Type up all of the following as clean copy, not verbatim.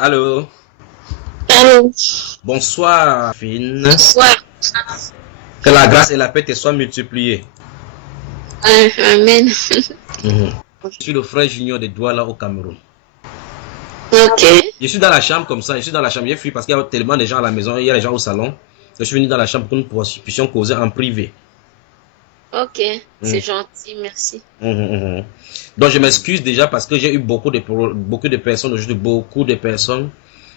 Allô, Allô, bonsoir, Fine. bonsoir. Que la grâce et la paix te soient multipliées. Amen. Mhm. Je suis le frère junior de Douala au Cameroun. Ok, Je suis dans la chambre comme ça, je suis dans la chambre. J'ai fui parce qu'il y a tellement de gens à la maison, il y a les gens au salon. Je suis venu dans la chambre pour que nous puissions causer en privé. ok, c'est Mhm. gentil, merci. Mhm. Donc je m'excuse déjà parce que j'ai eu beaucoup de personnes, juste beaucoup de personnes.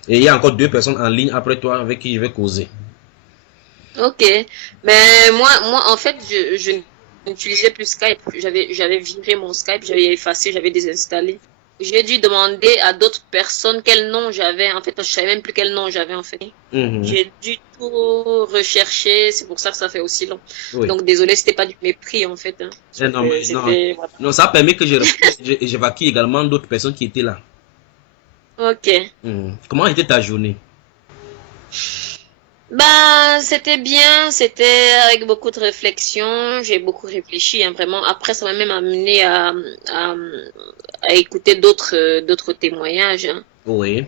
Et il y a encore 2 personnes en ligne après toi avec qui je vais causer. Ok, mais moi, en fait, je n'utilisais plus Skype. J'avais viré mon Skype, j'avais effacé, j'avais désinstallé. J'ai dû demander à d'autres personnes quel nom j'avais. En fait, je savais même plus quel nom j'avais, en fait. Mhm. J'ai dû tout rechercher, c'est pour ça que ça fait aussi long. Oui. Donc, désolé, c'était pas du mépris, en fait, hein. Non, mais non, C'était, voilà. non, ça permet que j'évacue également d'autres personnes qui étaient là. Ok. Comment était ta journée? Bah, c'était bien, c'était avec beaucoup de réflexion, j'ai beaucoup réfléchi, hein, vraiment. Après, ça m'a même amené à, à écouter d'autres témoignages, hein. Oui.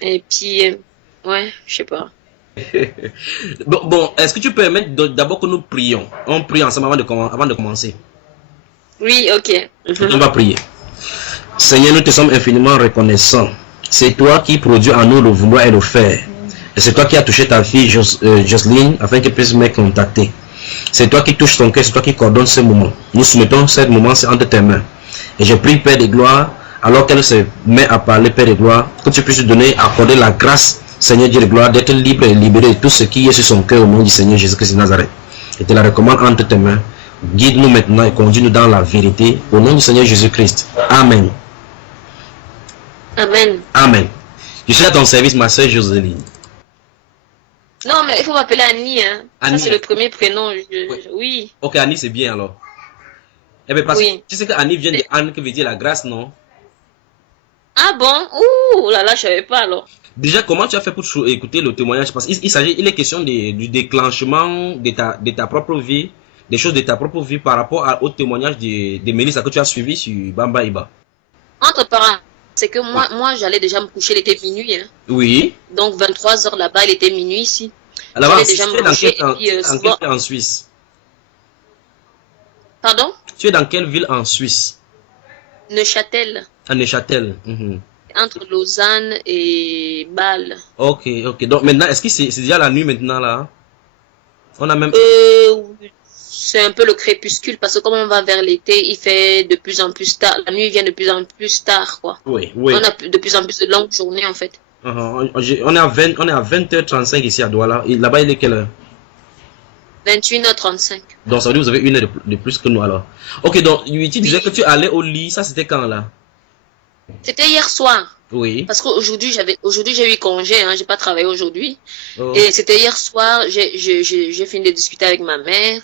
Et puis, ouais, je sais pas. Bon, est-ce que tu peux permettre d'abord que nous prions? On prie ensemble avant de commencer. Oui, ok. Ok, on Mhm. va prier. Seigneur, nous te sommes infiniment reconnaissants. C'est toi qui produis en nous le vouloir et le faire. Et c'est toi qui as touché ta fille Jocelyne afin qu'elle puisse me contacter. C'est toi qui touches son cœur, c'est toi qui coordonne ce moment. Nous soumettons ce moment entre tes mains. Et je prie, Père de gloire, alors qu'elle se met à parler, Père de gloire, que tu puisses donner, accorder la grâce, Seigneur Dieu de gloire, d'être libre et libéré de tout ce qui est sur son cœur au nom du Seigneur Jésus-Christ de Nazareth. Et te la recommande entre tes mains. Guide-nous maintenant et conduis-nous dans la vérité au nom du Seigneur Jésus-Christ. Amen. Amen. Amen. Je suis à ton service, ma soeur Jocelyne. Non, mais il faut m'appeler Annie, hein. Ça, c'est Annie. le premier prénom. Oui. Oui, Ok, Annie, c'est bien alors. Eh bien, parce que oui. tu sais que Annie vient de Anne, qui veut dire la grâce, non? Ah bon? Ouh là là, je savais pas alors. Déjà, comment tu as fait pour écouter le témoignage? Parce qu'il est question du déclenchement de ta propre vie, des choses de ta propre vie par rapport au témoignage de Mélissa que tu as suivi sur Bamba Iba. Entre parenthèses, c'est que Oui. moi, j'allais déjà me coucher, il était minuit, hein. Oui. Donc 23 heures là-bas, il était minuit ici. Alors, J'allais tu déjà me es dans coucher et puis dans quel souvent... pays en Suisse? Pardon? Tu es dans quelle ville en Suisse? Neuchâtel, À Neuchâtel. Mhm. entre Lausanne et Bâle. Ok, ok. Donc maintenant, est-ce que c'est déjà la nuit maintenant là? On a même... C'est un peu le crépuscule parce que comme on va vers l'été, il fait de plus en plus tard. La nuit vient de plus en plus tard, quoi. Oui, On oui. a de plus en plus de longues journées, en fait. On est à 20h35 ici à Douala. Et là-bas, il est quelle heure? 21h35. Donc ça veut dire que vous avez une heure de plus que nous alors. Ok, donc tu disais que Oui. tu allais au lit, ça c'était quand là? C'était hier soir. Oui. Parce qu'aujourd'hui, j'ai eu congé, hein, j'ai pas travaillé aujourd'hui. Oh, Et c'était hier soir, j'ai fini de discuter avec ma mère.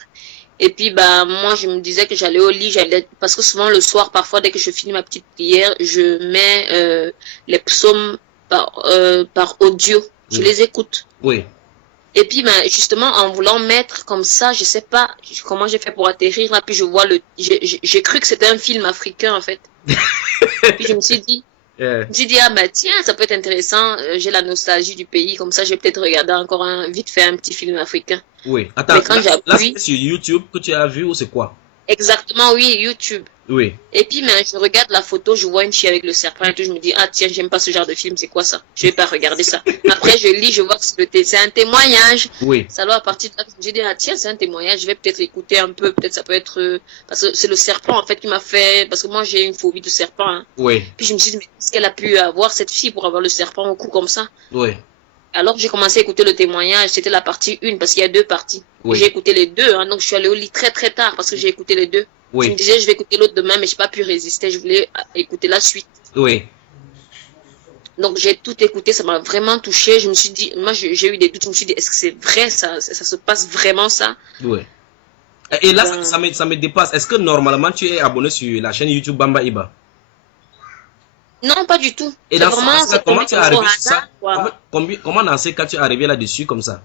Et puis, bah, moi, je me disais que j'allais au lit, parce que souvent le soir, parfois, dès que je finis ma petite prière, je mets les psaumes par audio. Je oui. les écoute. Oui. Et puis, bah, justement, en voulant mettre comme ça, je sais pas comment j'ai fait pour atterrir là, puis je vois j'ai cru que c'était un film africain, en fait. Puis je me suis dit, Yeah. j'ai dit, ah bah tiens, ça peut être intéressant, j'ai la nostalgie du pays, comme ça, je vais peut-être regarder encore vite fait un petit film africain. Oui. Attends, Mais quand là j'appuie, c'est sur YouTube que tu as vu ou c'est quoi? exactement, oui, YouTube. Oui. Et puis, mais je regarde la photo, je vois une fille avec le serpent et tout, je me dis, ah tiens, j'aime pas ce genre de film, c'est quoi ça? Je vais pas regarder ça. Après, je lis, je vois que c'est un témoignage. Oui. Ça doit à partir de là, je me dis, ah tiens, c'est un témoignage, je vais peut-être écouter un peu, peut-être ça peut être, parce que c'est le serpent en fait qui m'a fait, parce que moi j'ai une phobie de serpent, hein. Oui. Puis je me suis dit, mais qu'est-ce qu'elle a pu avoir cette fille pour avoir le serpent au cou comme ça? Oui. Alors j'ai commencé à écouter le témoignage, c'était la partie 1 parce qu'il y a 2 parties. Oui. J'ai écouté les deux, hein, donc je suis allée au lit très très tard parce que j'ai écouté les deux. Je me Oui. disais je vais écouter l'autre demain mais j'ai pas pu résister, je voulais écouter la suite. Oui. Donc j'ai tout écouté, ça m'a vraiment touché. Je me suis dit, moi j'ai eu des doutes, je me suis dit est-ce que c'est vrai ça se passe vraiment ça? Oui. Et là, Ben, ça me dépasse. Est-ce que normalement tu es abonné sur la chaîne YouTube Bamba Iba? non, pas du tout. Et C'est dans ce vraiment, cas, c'est comment tombé tu es comme ça au arrivé sur ça? hasard, quoi. Comment dans ces cas tu es arrivé là-dessus comme ça?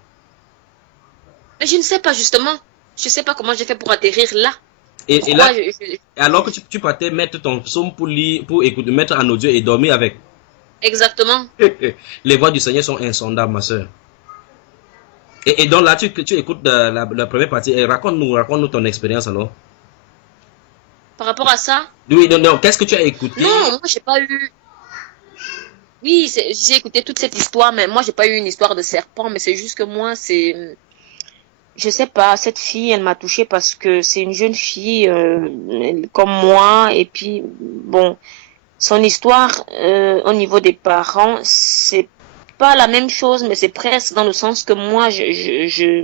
Mais je ne sais pas justement. Je sais pas comment j'ai fait pour atterrir là. Et là, Pourquoi alors que tu partais mettre ton psaume pour lire, pour écouter, mettre en audio et dormir avec. Exactement. Les voies du Seigneur sont insondables, ma soeur. Et donc là, tu écoutes la première partie. Et raconte-nous ton expérience alors. Par rapport à ça, Oui, non, qu'est-ce que tu as écouté? non, moi, j'ai pas eu. Oui, j'ai écouté toute cette histoire, mais moi, j'ai pas eu une histoire de serpent, mais c'est juste que moi, c'est. Je sais pas, cette fille, elle m'a touchée parce que c'est une jeune fille comme moi, et puis, bon, son histoire au niveau des parents, c'est pas la même chose, mais c'est presque dans le sens que moi,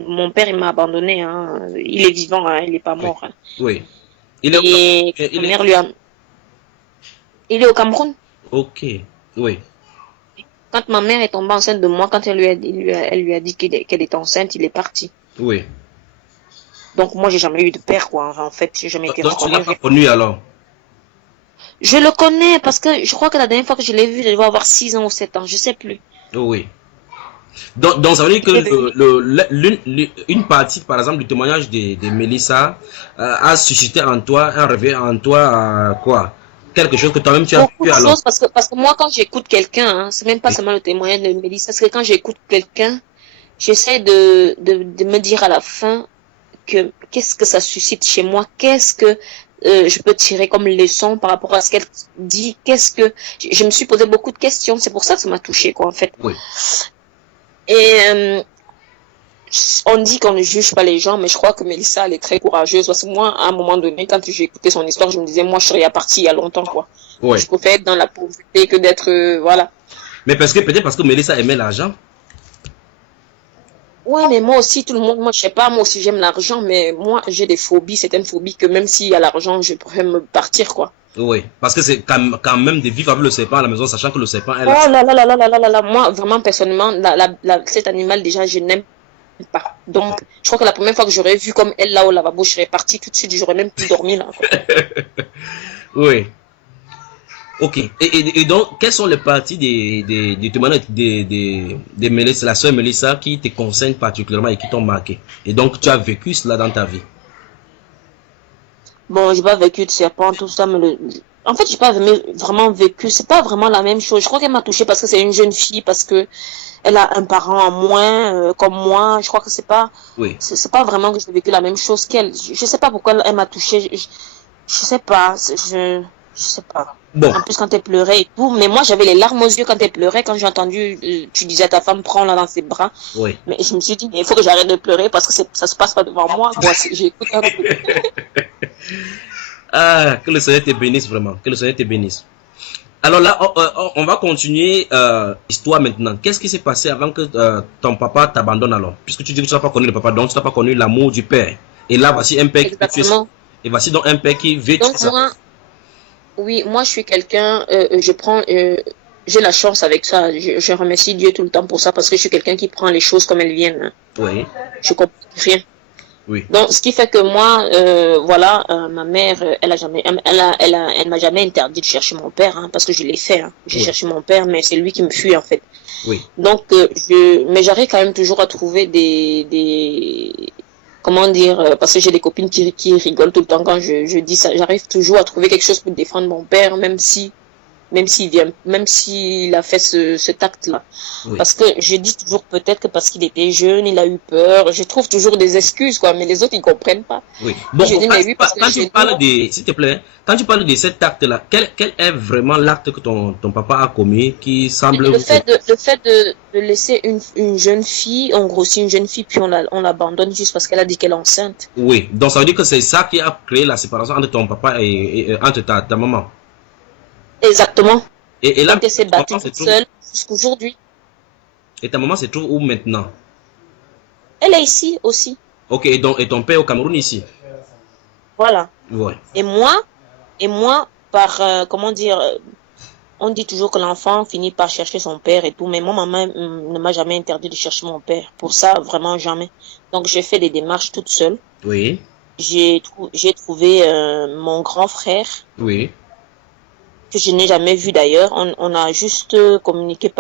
mon père, il m'a abandonné, hein. Il est vivant, hein, il est pas Oui. mort, hein. Oui. Il est, Et il ma est... mère lui a. Il est au Cameroun. Ok. Oui. Quand ma mère est tombée enceinte de moi, quand elle lui a dit qu'elle est enceinte, il est parti. Oui. Donc moi, j'ai jamais eu de père, quoi. En fait, j'ai jamais été Donc tu l'as reconnu. pas connu alors? Je le connais parce que je crois que la dernière fois que je l'ai vu, je devais avoir 6 ans ou 7 ans, je sais plus. Oui. Donc ça veut dire que Il est venu. une partie, par exemple, du témoignage de Mélissa a suscité en toi, un réveil en toi, quoi? Quelque chose que toi-même tu as Beaucoup vécu de alors? choses parce que moi, quand j'écoute quelqu'un, hein, c'est même pas Oui. seulement le témoignage de Mélissa, c'est que quand j'écoute quelqu'un, j'essaie de me dire à la fin que qu'est-ce que ça suscite chez moi, qu'est-ce que je peux tirer comme leçon par rapport à ce qu'elle dit, qu'est-ce que je me suis posé beaucoup de questions, c'est pour ça que ça m'a touchée, quoi, en fait. Oui. Et on dit qu'on ne juge pas les gens, mais je crois que Mélissa, elle est très courageuse. Parce que moi, à un moment donné, quand j'ai écouté son histoire, je me disais, moi, je serais partie il y a longtemps, quoi. Oui. Je préfère être dans la pauvreté que d'être, voilà. Mais peut-être parce que Mélissa aimait l'argent. Ouais, mais moi aussi, tout le monde, moi, je sais pas, moi aussi, j'aime l'argent, mais moi, j'ai des phobies, certaines phobies que même s'il y a l'argent, je préfère me partir, quoi. Oui. Parce que c'est quand même de vivre avec le serpent à la maison, sachant que le serpent est Oh là. là là là là là là là là, moi, vraiment, personnellement, cet animal, déjà, je n'aime pas. Donc, je crois que la première fois que j'aurais vu comme elle là au lavabo, je serais partie tout de suite, j'aurais même plus dormi là, quoi. Oui. Ok. Et donc, quelles sont les parties des témoignages de Mélissa, la sœur Mélissa, qui te concernent particulièrement et qui t'ont marqué? Et donc, tu as vécu cela dans ta vie? Bon, j'ai pas vécu de serpent, tout ça, mais en fait, j'ai pas vraiment vécu. C'est pas vraiment la même chose. Je crois qu'elle m'a touchée parce que c'est une jeune fille, parce que elle a un parent en moins, comme moi. Je crois que Oui. c'est pas vraiment que j'ai vécu la même chose qu'elle. Je sais pas pourquoi elle m'a touchée. Je sais pas. Je sais pas. Bon. En plus, quand elle pleurait et tout. Mais moi, j'avais les larmes aux yeux quand elle pleurait. Quand j'ai entendu, tu disais à ta femme, prends-la dans ses bras. Oui. Mais je me suis dit, il faut que j'arrête de pleurer parce que ça se passe pas devant moi, quoi. J'écoute un peu. Ah, que le Seigneur te bénisse vraiment. Que le Seigneur te bénisse. Alors là, on va continuer l'histoire maintenant. Qu'est-ce qui s'est passé avant que ton papa t'abandonne alors? Puisque tu dis que tu n'as pas connu le papa, donc tu n'as pas connu l'amour du père. Et là, voici un père qui Exactement. et voici donc un père qui veut tuer Donc ça. moi, oui, moi je suis quelqu'un, j'ai la chance avec ça. Je remercie Dieu tout le temps pour ça parce que je suis quelqu'un qui prend les choses comme elles viennent, hein. Oui, Je comprends rien. oui, Donc ce qui fait que moi, voilà, ma mère, elle m'a jamais interdit de chercher mon père, hein, parce que je l'ai fait, hein. J'ai Oui. cherché mon père, mais c'est lui qui me fuit en fait. oui, Donc mais j'arrive quand même toujours à trouver comment dire, parce que j'ai des copines qui rigolent tout le temps quand je dis ça. J'arrive toujours à trouver quelque chose pour défendre mon père, même s'il a fait cet acte-là. oui. Parce que je dis toujours peut-être que parce qu'il était jeune, il a eu peur. Je trouve toujours des excuses, quoi, mais les autres, ils comprennent pas. Oui. Bon, Je dis, mais oui, parce que quand tu parles s'il te plaît, quand tu parles de cet acte-là, quel est vraiment l'acte que ton papa a commis qui semble... le fait de laisser une jeune fille, on grossit une jeune fille, puis on l'abandonne juste parce qu'elle a dit qu'elle est enceinte. Oui, donc ça veut dire que c'est ça qui a créé la séparation entre ton papa et entre ta maman. Exactement. Et là, Donc elle s'est ta maman battue se toute trouve, seule jusqu'aujourd'hui. et ta maman se trouve où maintenant? Elle est ici aussi. Ok, et ton père au Cameroun ici? Voilà. Ouais. Et moi, par, comment dire, on dit toujours que l'enfant finit par chercher son père et tout, mais moi, maman ne m'a jamais interdit de chercher mon père. Pour ça, vraiment jamais. Donc, j'ai fait des démarches toute seule. Oui, J'ai trouvé mon grand frère, oui, que je n'ai jamais vu d'ailleurs. On a juste communiqué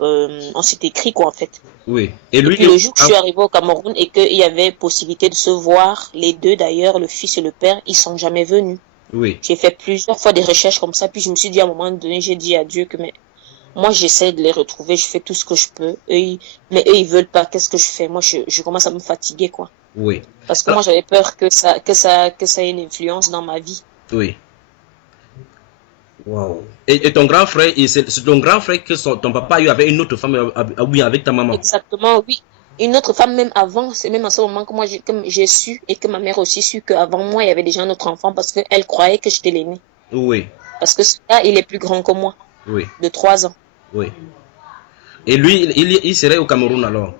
on s'est écrit, quoi, en fait. oui. Et Et lui, puis le jour que je suis arrivée au Cameroun et qu'il y avait possibilité de se voir, les deux d'ailleurs, le fils et le père, ils sont jamais venus. Oui. J'ai fait plusieurs fois des recherches comme ça, puis je me suis dit à un moment donné, j'ai dit à Dieu que mais moi j'essaie de les retrouver, je fais tout ce que je peux, mais eux ils veulent pas, qu'est-ce que je fais? Moi je commence à me fatiguer quoi. Oui. Parce que Alors, moi j'avais peur que ça ait une influence dans ma vie. oui. Wow. Et ton grand frère, c'est ton grand frère que ton papa a eu avec une autre femme, oui, avec ta maman. Exactement, oui. Une autre femme, même avant, c'est même à ce moment que moi j'ai su et que ma mère aussi su qu'avant moi, il y avait déjà un autre enfant parce qu'elle croyait que j'étais l'aîné. Oui. Parce que celui-là, il est plus grand que moi, Oui. de 3 ans. Oui. Et lui, il serait au Cameroun alors.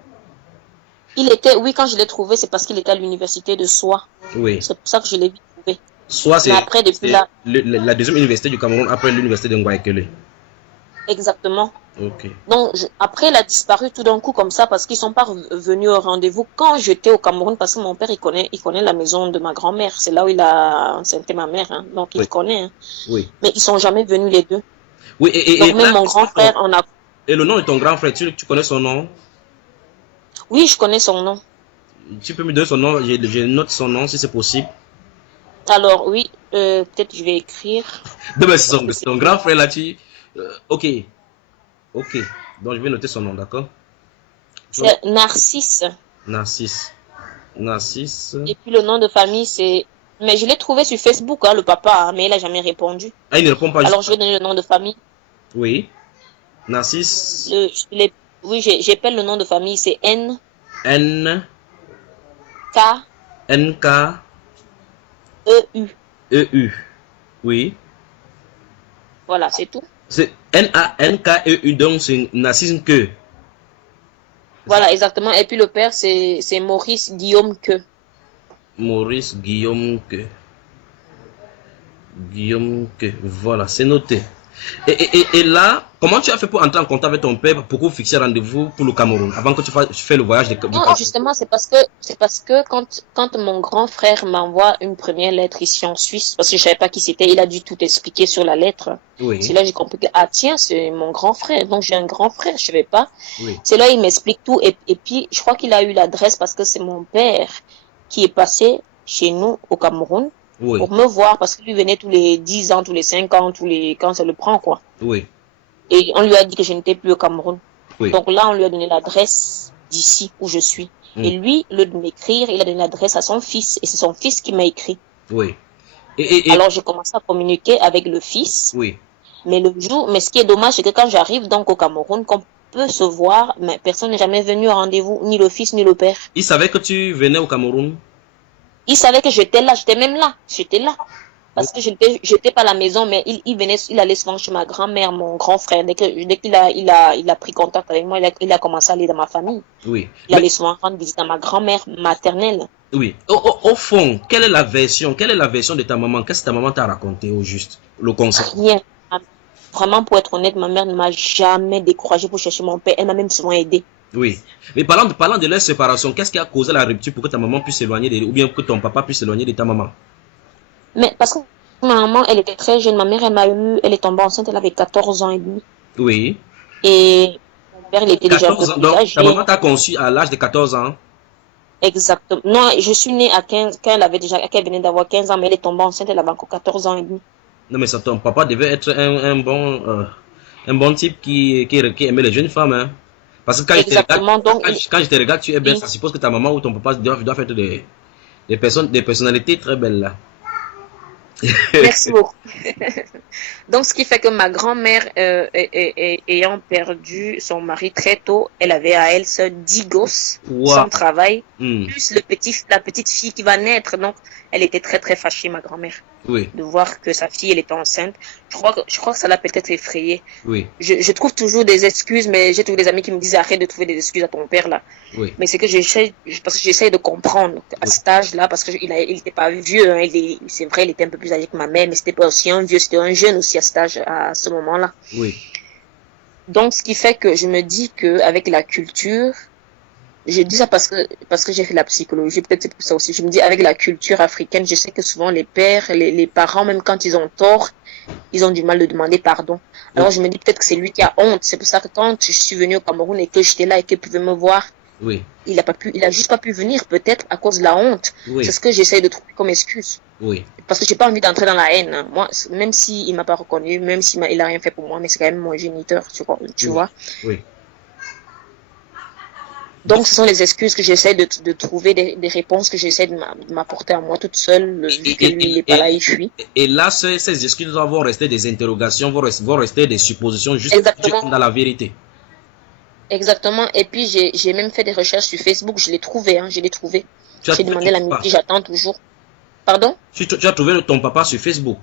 Oui, quand je l'ai trouvé, c'est parce qu'il était à l'université de Soie. Oui. C'est pour ça que je l'ai vite trouvé. Soit Mais c'est après, depuis là, la deuxième université du Cameroun après l'université de Ngouaekele. exactement. Ok. Donc, après, il a disparu tout d'un coup comme ça parce qu'ils sont pas venus au rendez-vous quand j'étais au Cameroun parce que mon père, il connaît la maison de ma grand-mère. C'est là où il a enceinté ma mère, hein. Donc, il Oui. connaît, hein. Oui. Mais ils sont jamais venus les deux. Oui, Donc, même mon grand frère en a... Et le nom de ton grand frère, tu connais son nom? Oui, je connais son nom. Tu peux me donner son nom, je note son nom si c'est possible. Alors, oui, peut-être je vais écrire. Non, mais c'est ton grand frère là, ok. Ok. Donc, je vais noter son nom, d'accord? C'est Narcisse. Narcisse. Narcisse. Et puis, le nom de famille, c'est... Mais je l'ai trouvé sur Facebook, hein, le papa, hein, mais il n'a jamais répondu. Ah, il ne répond pas. Alors, je vais donner le nom de famille. Oui. Narcisse. Oui, j'appelle le nom de famille, c'est N. K. N. K. E-U. E-U. Oui. Voilà, c'est tout. C'est N-A-N-K-E-U, donc c'est Narcisse que. Voilà, exactement. Et puis le père, c'est Maurice Guillaume Que. Maurice Guillaume que. Guillaume que. Voilà, c'est noté. Et là, comment tu as fait pour entrer en contact avec ton père pour vous fixer rendez-vous pour le Cameroun avant que tu fasses le voyage du Non, Cameroun? justement, c'est parce que quand mon grand frère m'envoie une première lettre ici en Suisse, parce que je savais pas qui c'était, il a dû tout expliquer sur la lettre. Oui. C'est là que j'ai compris que, ah tiens, c'est mon grand frère. Donc j'ai un grand frère, je savais pas. Oui. C'est là il m'explique tout. Et puis, je crois qu'il a eu l'adresse parce que c'est mon père qui est passé chez nous au Cameroun. Oui. Pour me voir, parce que lui venait tous les 10 ans, tous les 5 ans, quand ça le prend, quoi. Oui. Et on lui a dit que je n'étais plus au Cameroun. Oui. Donc là, on lui a donné l'adresse d'ici où je suis. Et lui, le de m'écrire, il a donné l'adresse à son fils. Et c'est son fils qui m'a écrit. Oui. Alors, j'ai commencé à communiquer avec le fils. Oui. Mais ce qui est dommage, c'est que quand j'arrive donc au Cameroun, qu'on peut se voir, mais personne n'est jamais venu au rendez-vous, ni le fils, ni le père. Il savait que tu venais au Cameroun? Il savait que j'étais là, j'étais même là, j'étais là. Parce que j'étais pas à la maison, mais il allait souvent chez ma grand-mère, mon grand frère. Dès qu'il a pris contact avec moi, il a commencé à aller dans ma famille. Oui. Il allait souvent rendre visite à ma grand-mère maternelle. Oui. Au fond, quelle est la version de ta maman? Qu'est-ce que ta maman t'a raconté au juste? Le concept? Rien. Vraiment, pour être honnête, ma mère ne m'a jamais découragée pour chercher mon père. Elle m'a même souvent aidé. Oui. Mais parlant de leur séparation, qu'est-ce qui a causé la rupture pour que ta maman puisse s'éloigner ou bien que ton papa puisse s'éloigner de ta maman? Mais parce que ma maman, elle était très jeune. Ma mère, elle est tombée enceinte, elle avait 14 ans et demi. Oui. Et mon père, il était déjà un peu plus âgé. Ta maman t'a conçu à l'âge de 14 ans? Exactement. Non, je suis née à 15, quand elle venait d'avoir 15 ans, mais elle est tombée enceinte, elle avait encore 14 ans et demi. Non, mais ça, ton papa devait être un bon type qui aimait les jeunes femmes, hein. Parce que quand je te regarde, tu es belle, ça suppose que ta maman ou ton papa doivent être des personnalités très belles, là. Merci beaucoup. Donc, ce qui fait que ma grand-mère, ayant perdu son mari très tôt, elle avait à elle seule 10 gosses, sans travail, plus la petite fille qui va naître. Donc, elle était très, très fâchée, ma grand-mère, de voir que sa fille, elle était enceinte. Je crois que ça l'a peut-être effrayée. Oui. Je trouve toujours des excuses, mais j'ai toujours des amis qui me disent arrête de trouver des excuses à ton père, là. Oui. Mais c'est que parce que j'essaie de comprendre à cet âge-là, parce que il était pas vieux, hein, c'est vrai, il était un peu plus âgé que ma mère, mais c'était pas aussi un vieux, c'était un jeune aussi à cet âge, à ce moment-là. Oui. Donc, ce qui fait que je me dis que avec la culture, je dis ça parce que j'ai fait la psychologie, peut-être c'est pour ça aussi. Je me dis avec la culture africaine, je sais que souvent les pères, les parents, même quand ils ont tort, ils ont du mal de demander pardon. Alors je me dis peut-être que c'est lui qui a honte. C'est pour ça que quand je suis venue au Cameroun et que j'étais là et qu'il pouvait me voir, Oui. Il a juste pas pu venir, peut-être à cause de la honte. Oui. C'est ce que j'essaye de trouver comme excuse. Oui. Parce que j'ai pas envie d'entrer dans la haine, hein. Moi, même s'il m'a pas reconnu, même s'il il a rien fait pour moi, mais c'est quand même mon géniteur, tu Oui. vois. Oui. Donc, ce sont les excuses que j'essaie de trouver, des réponses que j'essaie de m'apporter à moi toute seule, vu que lui, il n'est pas là, il fuit. Et là, ces excuses vont rester des interrogations, vont rester des suppositions, juste Exactement. dans la vérité. Exactement. Et puis, j'ai même fait des recherches sur Facebook, je l'ai trouvé, hein, je l'ai trouvé. J'ai demandé l'amitié, j'attends toujours. Pardon? Tu as trouvé ton papa sur Facebook?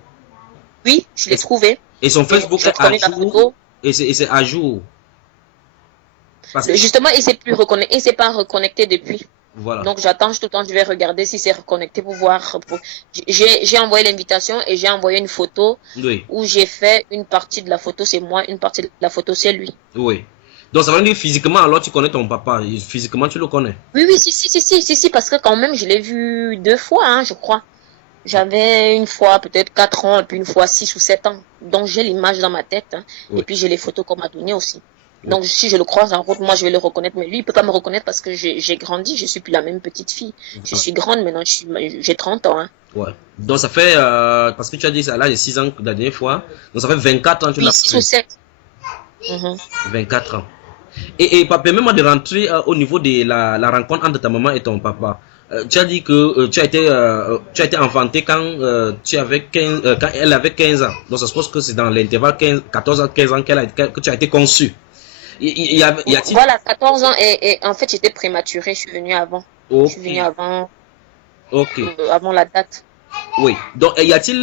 Oui, je l'ai trouvé. Et son Facebook est à jour? Et c'est à jour? Justement, il ne s'est pas reconnecté depuis. Voilà. Donc j'attends tout le temps, je vais regarder si c'est reconnecté pour voir. J'ai envoyé l'invitation et j'ai envoyé une photo où j'ai fait une partie de la photo, c'est moi, une partie de la photo, c'est lui. Oui. Donc ça veut dire physiquement, alors tu connais ton papa, physiquement tu le connais? Oui, si, parce que quand même je l'ai vu 2 fois, hein, je crois. J'avais une fois peut-être 4 ans et puis une fois 6 ou 7 ans. Donc j'ai l'image dans ma tête, hein, et puis j'ai les photos qu'on m'a données aussi. Donc, si je le croise en route, moi, je vais le reconnaître. Mais lui, il ne peut pas me reconnaître parce que j'ai grandi. Je ne suis plus la même petite fille. Je suis grande maintenant. J'ai 30 ans. Hein. Ouais. Donc, ça fait... parce que tu as dit à l'âge de 6 ans la dernière fois. Donc, ça fait 24 ans que tu l'as fait. 6 ou 7. 24 ans. Et permets-moi de rentrer au niveau de la rencontre entre ta maman et ton papa. Tu as dit que tu as été enfanté quand, quand elle avait 15 ans. Donc, ça se pose que c'est dans l'intervalle 14 ans, 15 ans que tu as été conçu. Voilà, 14 ans et en fait j'étais prématurée, je suis venue avant. Okay. Je suis venue avant, avant la date. Oui, donc y a-t-il,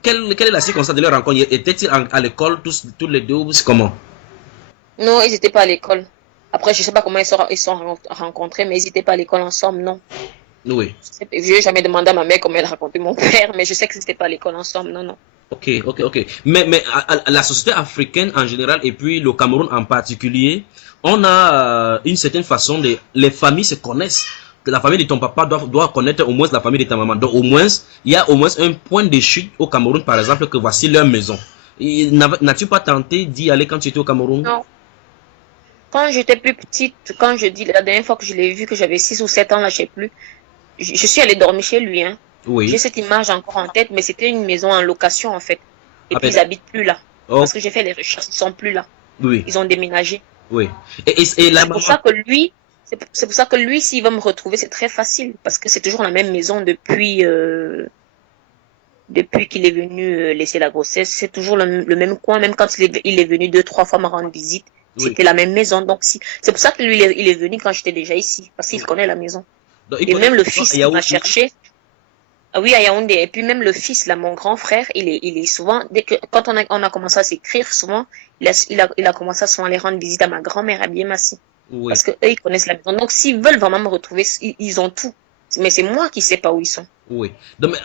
quelle est la circonstance de leur rencontre? Étaient-ils à l'école tous les deux ou c'est comment? Non, ils n'étaient pas à l'école. Après, je ne sais pas comment ils sont rencontrés, mais ils n'étaient pas à l'école ensemble, non. Oui. Je n'ai jamais demandé à ma mère comment elle racontait mon père, mais je sais qu'ils n'étaient pas à l'école ensemble, non. Ok. Mais la société africaine en général et puis le Cameroun en particulier, on a une certaine façon les familles se connaissent. La famille de ton papa doit connaître au moins la famille de ta maman. Donc il y a au moins un point de chute au Cameroun, par exemple, que voici leur maison. N'as-tu pas tenté d'y aller quand tu étais au Cameroun? Non. Quand j'étais plus petite, la dernière fois que je l'ai vu, que j'avais 6 ou 7 ans, là, je sais plus, je suis allée dormir chez lui, hein. Oui. J'ai cette image encore en tête, mais c'était une maison en location en fait. Et puis ils habitent plus là. Parce que j'ai fait les recherches, ils sont plus là. Oui. Ils ont déménagé. Oui. C'est pour ça que lui, s'il va me retrouver, c'est très facile. Parce que c'est toujours la même maison depuis qu'il est venu laisser la grossesse. C'est toujours le même coin, même quand il est venu 2-3 fois me rendre visite. C'était la même maison. Donc c'est pour ça que lui, il est venu quand j'étais déjà ici. Parce qu'il connaît la maison. Donc, et même le fils qui m'a cherché. Ah oui, à Yaoundé. Et puis même le fils, là, mon grand frère, il est souvent, quand on a commencé à s'écrire, souvent, il a commencé à souvent aller rendre visite à ma grand-mère à Biémassi. Oui. Parce que eux, ils connaissent la maison. Donc s'ils veulent vraiment me retrouver, ils ont tout. Mais c'est moi qui sais pas où ils sont. Oui. Donc,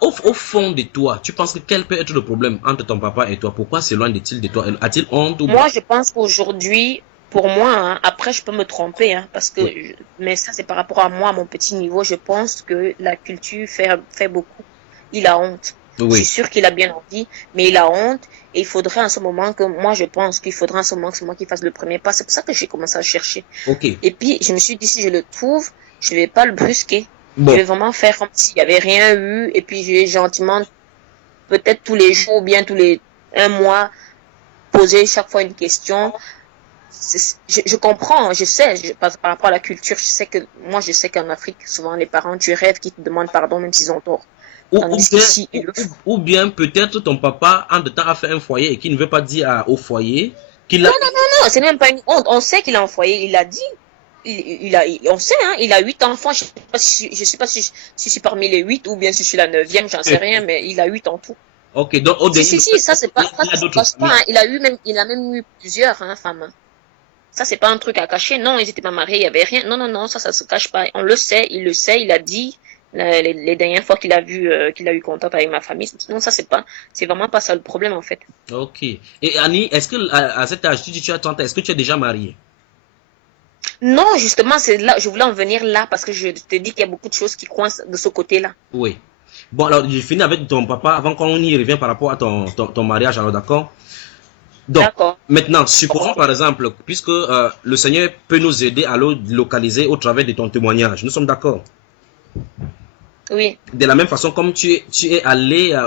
au fond de toi, tu penses que quel peut être le problème entre ton papa et toi? Pourquoi s'éloigne-t-il de toi? A-t-il honte ou... Moi, je pense qu'aujourd'hui, pour moi, hein, après je peux me tromper, hein, parce que mais ça c'est par rapport à moi, à mon petit niveau, je pense que la culture fait beaucoup. Il a honte. Oui. Je suis sûre qu'il a bien envie, mais il a honte et il faudrait en ce moment que moi je pense qu'il faudrait en ce moment que c'est moi qui fasse le premier pas. C'est pour ça que j'ai commencé à chercher. Et puis je me suis dit si je le trouve, je vais pas le brusquer. Je vais vraiment faire comme s'il y avait rien eu et puis je vais gentiment, peut-être tous les jours ou bien tous les 1 mois, poser chaque fois une question. Je comprends, je sais, par rapport à la culture, je sais qu'en Afrique, souvent les parents, tu rêves qu'ils te demandent pardon même s'ils ont tort. Ou bien peut-être ton papa, en de temps, a fait un foyer et qu'il ne veut pas dire au foyer qu'il a... Non, c'est même pas une honte. On sait qu'il a un foyer, il a dit. On sait, hein, il a 8 enfants. Je sais pas si je suis parmi les 8 ou bien si je suis la 9e, j'en sais rien, mais il a 8 en tout. Ok, donc au début... Si, ça c'est pas, ça se passe pas, hein. Il a même eu plusieurs, hein, femmes. Ça, c'est pas un truc à cacher. Non, ils étaient pas mariés, il y avait rien. Non, ça se cache pas. On le sait, il a dit, les dernières fois qu'il a eu contact avec ma famille. Non, ça, c'est vraiment pas ça le problème, en fait. Ok. Et Annie, est-ce que, à cet âge, tu as 30 ans, est-ce que tu es déjà mariée? Non, justement, c'est là, je voulais en venir là, parce que je te dis qu'il y a beaucoup de choses qui coincent de ce côté-là. Oui. Bon, alors, je finis avec ton papa, avant qu'on y revienne par rapport à ton mariage, alors d'accord? Donc, D'accord. maintenant, supposons par exemple, puisque le Seigneur peut nous aider à le localiser au travers de ton témoignage. Nous sommes d'accord. Oui. De la même façon, comme tu es allé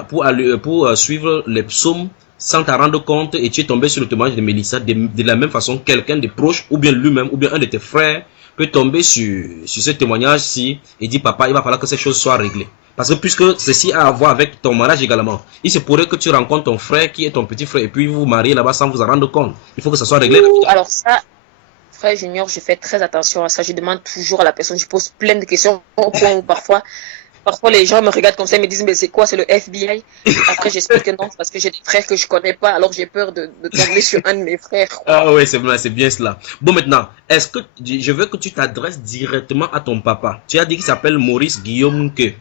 pour suivre les psaumes sans t'en rendre compte et tu es tombé sur le témoignage de Mélissa, de la même façon, quelqu'un de proche, ou bien lui-même, ou bien un de tes frères, peut tomber sur ce témoignage-ci et dire, papa, il va falloir que ces choses soient réglées. Parce que puisque ceci a à voir avec ton mariage également, il se pourrait que tu rencontres ton frère qui est ton petit frère et puis vous vous mariez là-bas sans vous en rendre compte. Il faut que ça soit réglé. Alors ça, frère Junior, je fais très attention à ça. Je demande toujours à la personne, je pose plein de questions au point où parfois les gens me regardent comme ça et me disent mais c'est quoi, c'est le FBI? Après j'explique que non, parce que j'ai des frères que je connais pas, alors j'ai peur de tomber sur un de mes frères. Ah oui, c'est bien cela. Bon maintenant, est-ce que je veux que tu t'adresses directement à ton papa. Tu as dit qu'il s'appelle Maurice Guillaume Que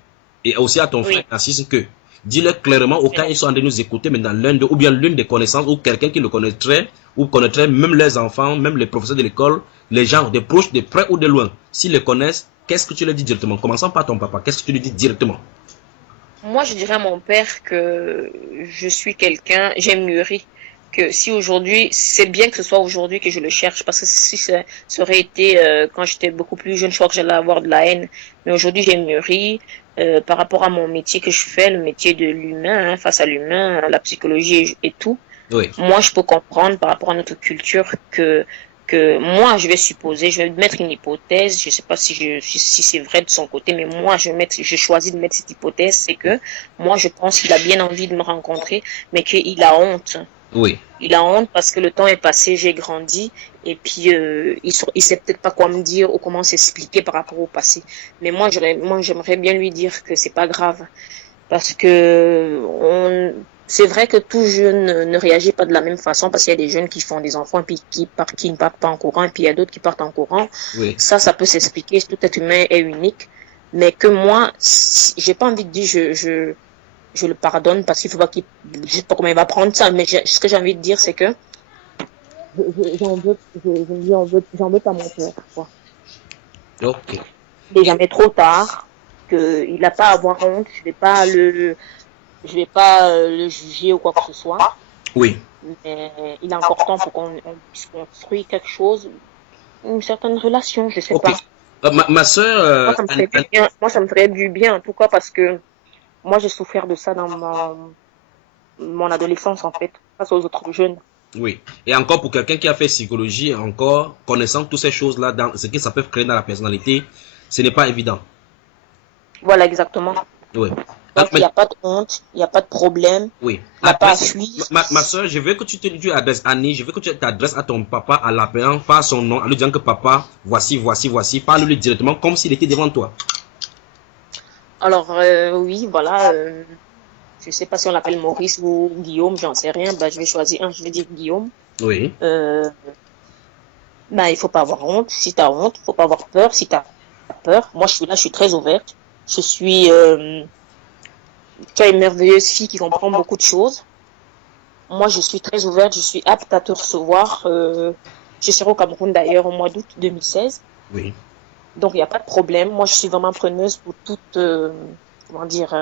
et aussi à ton frère Narcisse Que. Dis-le clairement au cas où ils sont en train de nous écouter maintenant l'un de ou bien l'une des connaissances ou quelqu'un qui le connaîtrait ou connaîtrait même les enfants, même les professeurs de l'école, les gens des proches, de près ou de loin. S'ils les connaissent, qu'est-ce que tu leur dis directement? Commençons par ton papa. Qu'est-ce que tu lui dis directement? Moi, je dirais à mon père que je suis quelqu'un, j'ai mûri, que si aujourd'hui, c'est bien que ce soit aujourd'hui que je le cherche, parce que si ça aurait été quand j'étais beaucoup plus jeune, je crois que j'allais avoir de la haine. Mais aujourd'hui, j'ai mûri par rapport à mon métier que je fais, le métier de l'humain, hein, face à l'humain, à la psychologie et tout. Oui. Moi, je peux comprendre par rapport à notre culture que moi, je vais supposer, je vais mettre une hypothèse, je sais pas si c'est vrai de son côté, mais moi, je choisis de mettre cette hypothèse, c'est que moi, je pense qu'il a bien envie de me rencontrer, mais qu'il a honte. Oui. Il a honte parce que le temps est passé, j'ai grandi, et puis il sait peut-être pas quoi me dire ou comment s'expliquer par rapport au passé. Mais moi, j'aimerais bien lui dire que c'est pas grave, parce que c'est vrai que tout jeune ne réagit pas de la même façon parce qu'il y a des jeunes qui font des enfants puis qui ne partent pas en courant et puis il y a d'autres qui partent en courant. Oui. Ça peut s'expliquer. Tout être humain est unique. Mais que moi, j'ai pas envie de dire je le pardonne parce qu'il faut pas je sais pas comment il va prendre ça. Mais ce que j'ai envie de dire, c'est que j'en veux pas mon père, quoi. Ok. Il est jamais trop tard. Il n'a pas à avoir honte. Je vais pas le juger ou quoi que ce soit. Oui. Mais il est important pour qu'on puisse construire quelque chose, une certaine relation, je sais Ok. pas. Ma soeur. Moi, ça me ferait du bien. Moi, ça me ferait du bien, en tout cas, parce que moi, j'ai souffert de ça dans mon adolescence, en fait, face aux autres jeunes. Oui. Et encore pour quelqu'un qui a fait psychologie, encore connaissant toutes ces choses-là, dans ce que ça peut créer dans la personnalité, ce n'est pas évident. Voilà, exactement. Oui. Donc, il n'y a pas de honte, il n'y a pas de problème. Oui. Il n'y a pas à fuir. Ma soeur, je veux que tu adresses Annie, je veux que tu t'adresses à ton papa en l'appelant par son nom, en lui disant que papa, voici. Parle-lui directement comme s'il était devant toi. Alors, oui, voilà. Je sais pas si on l'appelle Maurice ou Guillaume, j'en sais rien. Ben, je vais choisir un, je vais dire Guillaume. Oui. Ben, il faut pas avoir honte. Si tu as honte, faut pas avoir peur. Si tu as peur, moi je suis là, je suis très ouverte. Je suis tu as une merveilleuse fille qui comprend beaucoup de choses. Moi, je suis très ouverte, je suis apte à te recevoir. Je serai au Cameroun d'ailleurs au mois d'août 2016. Oui. Donc, il n'y a pas de problème. Moi, je suis vraiment preneuse pour toute, comment dire,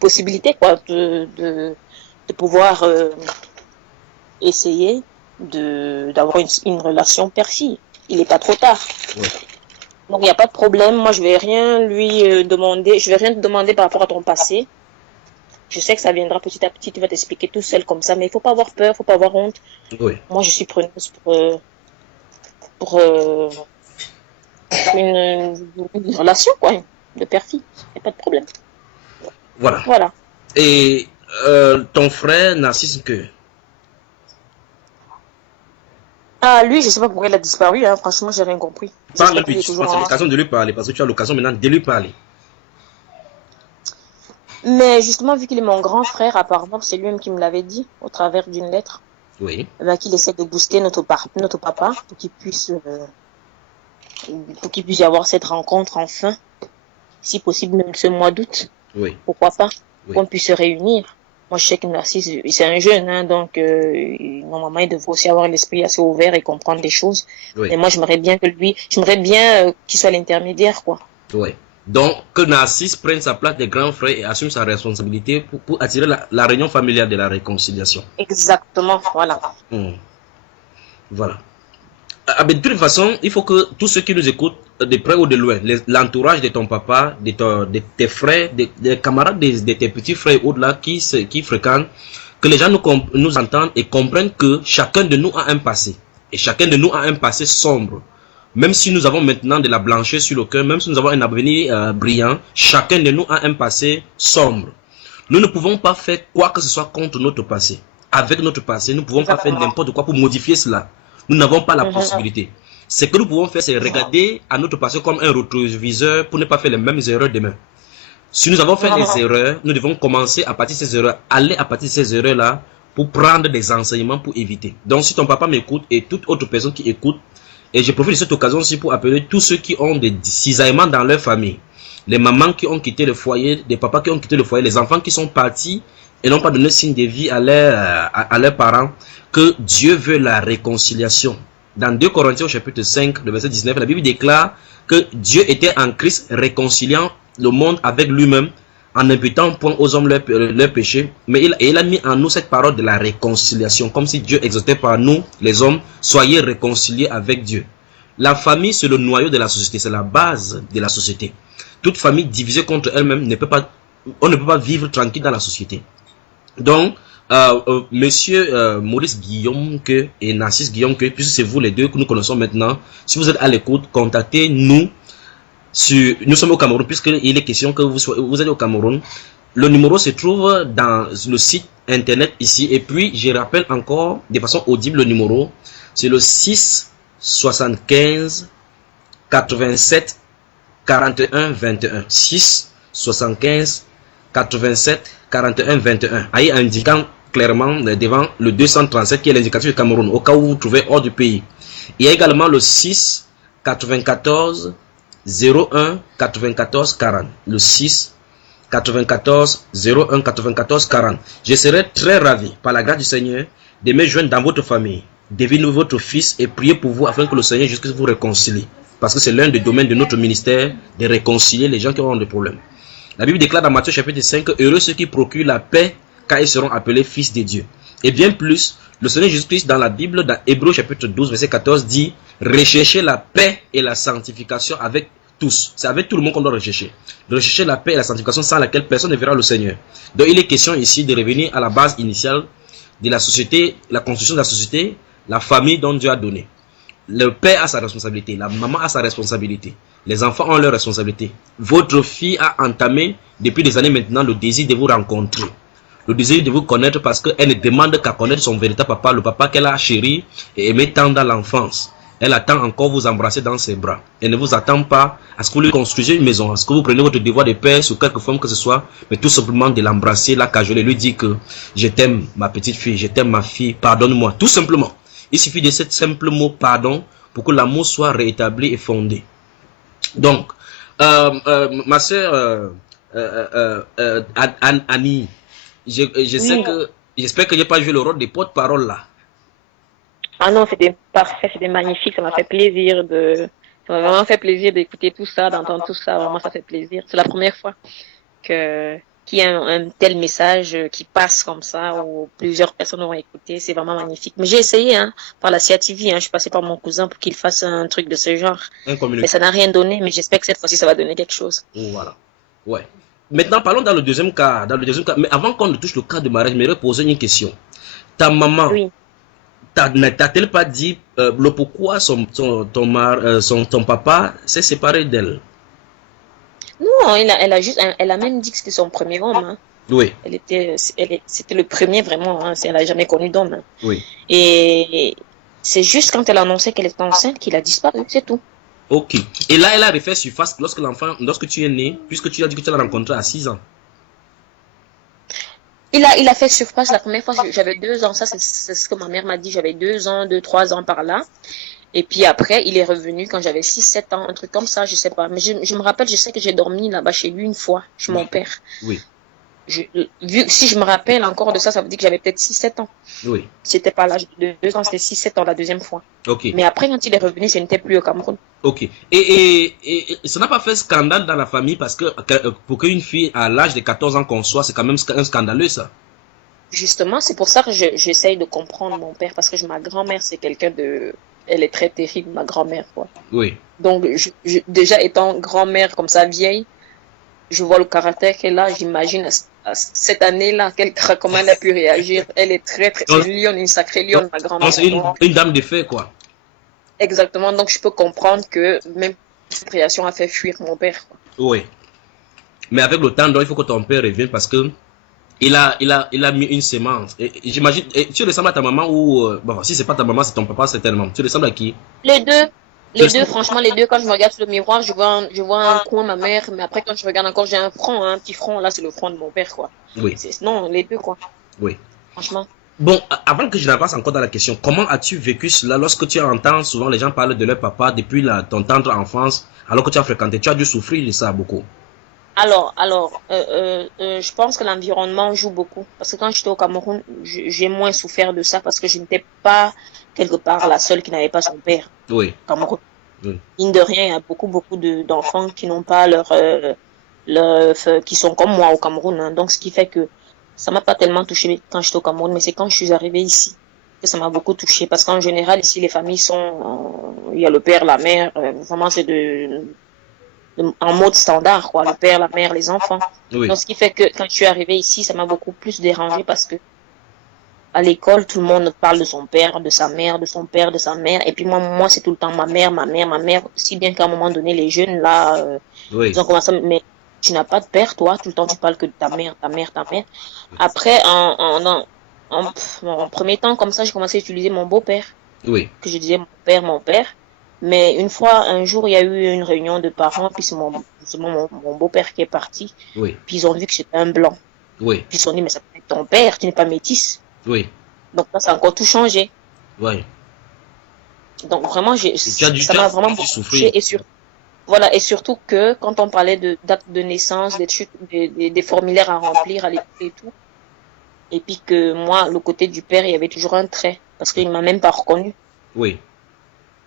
possibilité, quoi, de pouvoir essayer d'avoir une relation père-fille. Il n'est pas trop tard. Oui. Donc, il n'y a pas de problème. Moi, je vais rien lui demander. Je vais rien te demander par rapport à ton passé. Je sais que ça viendra petit à petit. Tu vas t'expliquer tout seul comme ça. Mais il faut pas avoir peur, faut pas avoir honte. Oui. Moi, je suis preneuse pour une relation, quoi, de père-fille. Il n'y a pas de problème. Voilà. Voilà. Et ton frère Narcisse Que. Ah, lui, je sais pas pourquoi il a disparu. Hein. Franchement, j'ai rien compris. Parle-lui. C'est l'occasion de lui parler parce que tu as l'occasion maintenant de lui parler. Mais justement, vu qu'il est mon grand frère, apparemment, c'est lui-même qui me l'avait dit au travers d'une lettre. Oui. Qu'il essaie de booster notre papa pour qu'il puisse y avoir cette rencontre enfin, si possible même ce mois d'août. Oui. Pourquoi pas, oui. Qu'on puisse se réunir. Moi, je sais que Narcisse, c'est un jeune, hein, donc normalement, il devrait aussi avoir l'esprit assez ouvert et comprendre des choses. Oui. Et moi, j'aimerais bien qu'il soit l'intermédiaire, quoi. Oui. Donc, que Narcisse prenne sa place des grands frères et assume sa responsabilité pour attirer la réunion familiale de la réconciliation. Exactement, voilà. Voilà. De toute façon, il faut que tous ceux qui nous écoutent, de près ou de loin, l'entourage de ton papa, de tes frères, des camarades, de tes petits frères au-delà qui fréquentent, que les gens nous entendent et comprennent que chacun de nous a un passé. Et chacun de nous a un passé sombre. Même si nous avons maintenant de la blancheur sur le cœur, même si nous avons un avenir brillant, chacun de nous a un passé sombre. Nous ne pouvons pas faire quoi que ce soit contre notre passé. Avec notre passé, nous ne pouvons pas faire n'importe quoi pour modifier cela. Nous n'avons pas la possibilité. Ce que nous pouvons faire, c'est regarder à notre passé comme un rétroviseur pour ne pas faire les mêmes erreurs demain. Si nous avons fait des erreurs, nous devons commencer à partir de ces erreurs, aller à partir de ces erreurs-là pour prendre des enseignements pour éviter. Donc, si ton papa m'écoute et toute autre personne qui écoute, et je profite de cette occasion aussi pour appeler tous ceux qui ont des cisaillements dans leur famille, les mamans qui ont quitté le foyer, les papas qui ont quitté le foyer, les enfants qui sont partis et n'ont pas donné signe de vie à leurs parents, que Dieu veut la réconciliation. Dans 2 Corinthiens au chapitre 5, le verset 19, la Bible déclare que Dieu était en Christ réconciliant le monde avec lui-même en imputant point aux hommes leurs péchés, mais il a mis en nous cette parole de la réconciliation, comme si Dieu exhortait par nous, les hommes, soyez réconciliés avec Dieu. La famille, c'est le noyau de la société, c'est la base de la société. Toute famille divisée contre elle-même, on ne peut pas vivre tranquille dans la société. Donc, monsieur Maurice Guillaume et Narcisse Guillaume, puisque c'est vous les deux que nous connaissons maintenant, si vous êtes à l'écoute, contactez-nous. Nous sommes au Cameroun, puisqu'il est question que vous êtes au Cameroun. Le numéro se trouve dans le site internet ici. Et puis, je rappelle encore de façon audible le numéro. C'est le 6 75 87 41 21. 6 75 87 41 21. Ahí indiquant clairement devant le 237 qui est l'indicatif du Cameroun, au cas où vous vous trouvez hors du pays. Il y a également le 6 94 01 94 40. Le 6 94 01 94 40. Je serai très ravi, par la grâce du Seigneur, de me joindre dans votre famille, deviner votre fils et prier pour vous afin que le Seigneur jusqu'à vous réconcilie. Parce que c'est l'un des domaines de notre ministère de réconcilier les gens qui auront des problèmes. La Bible déclare dans Matthieu chapitre 5 que heureux ceux qui procurent la paix car ils seront appelés fils de Dieu. Et bien plus, le Seigneur Jésus-Christ dans la Bible, dans Hébreux chapitre 12 verset 14 dit recherchez la paix et la sanctification avec tous. C'est avec tout le monde qu'on doit rechercher. De rechercher la paix et la sanctification sans laquelle personne ne verra le Seigneur. Donc il est question ici de revenir à la base initiale de la société, la construction de la société, la famille dont Dieu a donné. Le père a sa responsabilité, la maman a sa responsabilité, les enfants ont leur responsabilité. Votre fille a entamé depuis des années maintenant le désir de vous rencontrer, le désir de vous connaître parce qu'elle ne demande qu'à connaître son véritable papa, le papa qu'elle a chéri et aimé tant dans l'enfance. Elle attend encore vous embrasser dans ses bras. Elle ne vous attend pas à ce que vous lui construisez une maison, à ce que vous preniez votre devoir de père sous quelque forme que ce soit, mais tout simplement de l'embrasser, la cajoler, lui dire que je t'aime ma petite fille, je t'aime ma fille, pardonne-moi, tout simplement. Il suffit de ce simple mot pardon pour que l'amour soit rétabli et fondé. Donc, ma soeur Annie, je sais que, j'espère que je n'ai pas joué le rôle de porte-parole là. Ah non, c'était parfait, c'était magnifique, ça m'a fait plaisir ça m'a vraiment fait plaisir d'écouter tout ça, d'entendre tout ça, vraiment ça fait plaisir. C'est la première fois qu'il y a un tel message qui passe comme ça, où plusieurs personnes vont écouter, c'est vraiment magnifique. Mais j'ai essayé, par la CATV, je suis passée par mon cousin pour qu'il fasse un truc de ce genre. Mais ça n'a rien donné, mais j'espère que cette fois-ci ça va donner quelque chose. Voilà, ouais. Maintenant, parlons dans le deuxième cas. Mais avant qu'on ne touche le cas de mariage, je vais poser une question. Ta maman, oui. T'a-t-elle pas dit le pourquoi ton papa s'est séparé d'elle? Non, elle a même dit que c'était son premier homme. Oui. C'était le premier vraiment. Elle n'a jamais connu d'homme. Oui. Et c'est juste quand elle a annoncé qu'elle était enceinte qu'il a disparu, c'est tout. Ok. Et là, elle a refait surface lorsque tu es né, puisque tu as dit que tu l'as rencontré à 6 ans. Il a fait surface la première fois, j'avais 2 ans, ça c'est ce que ma mère m'a dit, j'avais 2 ans, 3 ans par là. Et puis après, il est revenu quand j'avais 6-7 ans, un truc comme ça, je sais pas. Mais je me rappelle, je sais que j'ai dormi là-bas chez lui une fois, chez mon père. Oui. Si je me rappelle encore de ça, ça veut dire que j'avais peut-être 6-7 ans. Oui. C'était pas l'âge de 2 ans, c'était 6-7 ans la deuxième fois. Ok. Mais après, quand il est revenu, je n'étais plus au Cameroun. Ok. Et ça n'a pas fait scandale dans la famille parce que pour qu'une fille à l'âge de 14 ans conçoit, c'est quand même un scandaleux, ça. Justement, c'est pour ça que j'essaye de comprendre mon père, parce que ma grand-mère, c'est quelqu'un de... Elle est très terrible, ma grand-mère, quoi. Oui. Donc, déjà étant grand-mère comme ça, vieille, je vois le caractère qu'elle a, j'imagine cette année-là, comment elle a pu réagir. Elle est très, très... C'est une lionne, une sacrée lionne, ma grand-mère. C'est une dame de fer, quoi. Exactement, donc je peux comprendre que même cette réaction a fait fuir mon père, quoi. Oui. Mais avec le temps, donc, il faut que ton père revienne parce que il a mis une sémence. Et j'imagine, tu ressembles à ta maman ou... bon, si c'est pas ta maman, c'est ton papa, certainement. Tu ressembles à qui? Les deux, franchement, les deux, quand je me regarde sur le miroir, je vois un coin ma mère, mais après, quand je regarde encore, j'ai un front, un petit front, là, c'est le front de mon père, quoi. Oui. Non, les deux, quoi. Oui. Franchement. Bon, avant que je n'avance encore dans la question, comment as-tu vécu cela lorsque tu entends souvent les gens parler de leur papa depuis ton tendre enfance, alors que tu as fréquenté, tu as dû souffrir de ça beaucoup? Alors, je pense que l'environnement joue beaucoup. Parce que quand j'étais au Cameroun, j'ai moins souffert de ça parce que je n'étais pas quelque part la seule qui n'avait pas son père. Oui. Au Cameroun. Oui. Mine de rien, il y a beaucoup d'enfants qui n'ont pas qui sont comme moi au Cameroun, hein. Donc, ce qui fait que ça m'a pas tellement touché quand j'étais au Cameroun, mais c'est quand je suis arrivée ici que ça m'a beaucoup touché. Parce qu'en général, ici, les familles il y a le père, la mère, vraiment, c'est en mode standard, quoi, le père, la mère, les enfants. Oui. Donc, ce qui fait que quand je suis arrivée ici, ça m'a beaucoup plus dérangé parce que à l'école, tout le monde parle de son père, de sa mère, de son père, de sa mère. Et puis moi, c'est tout le temps ma mère, ma mère, ma mère. Si bien qu'à un moment donné, les jeunes, là, Oui. ils ont commencé à... Mais tu n'as pas de père, toi. Tout le temps, tu parles que de ta mère, ta mère, ta mère. Après, en premier temps, comme ça, j'ai commencé à utiliser mon beau-père. Oui. Que je disais mon père, mon père. Mais une fois, un jour, il y a eu une réunion de parents, puis c'est mon beau-père qui est parti. Oui. Puis ils ont vu que j'étais un blanc. Oui. Puis ils se sont dit, mais ça peut être ton père, tu n'es pas métisse. Oui. Donc là, ça a encore tout changé. Oui. Donc vraiment, ça m'a vraiment beaucoup touché. Et surtout que quand on parlait de date de naissance, des formulaires à remplir à l'école et tout, et puis que moi, le côté du père, il y avait toujours un trait, parce qu'il ne m'a même pas reconnu. Oui.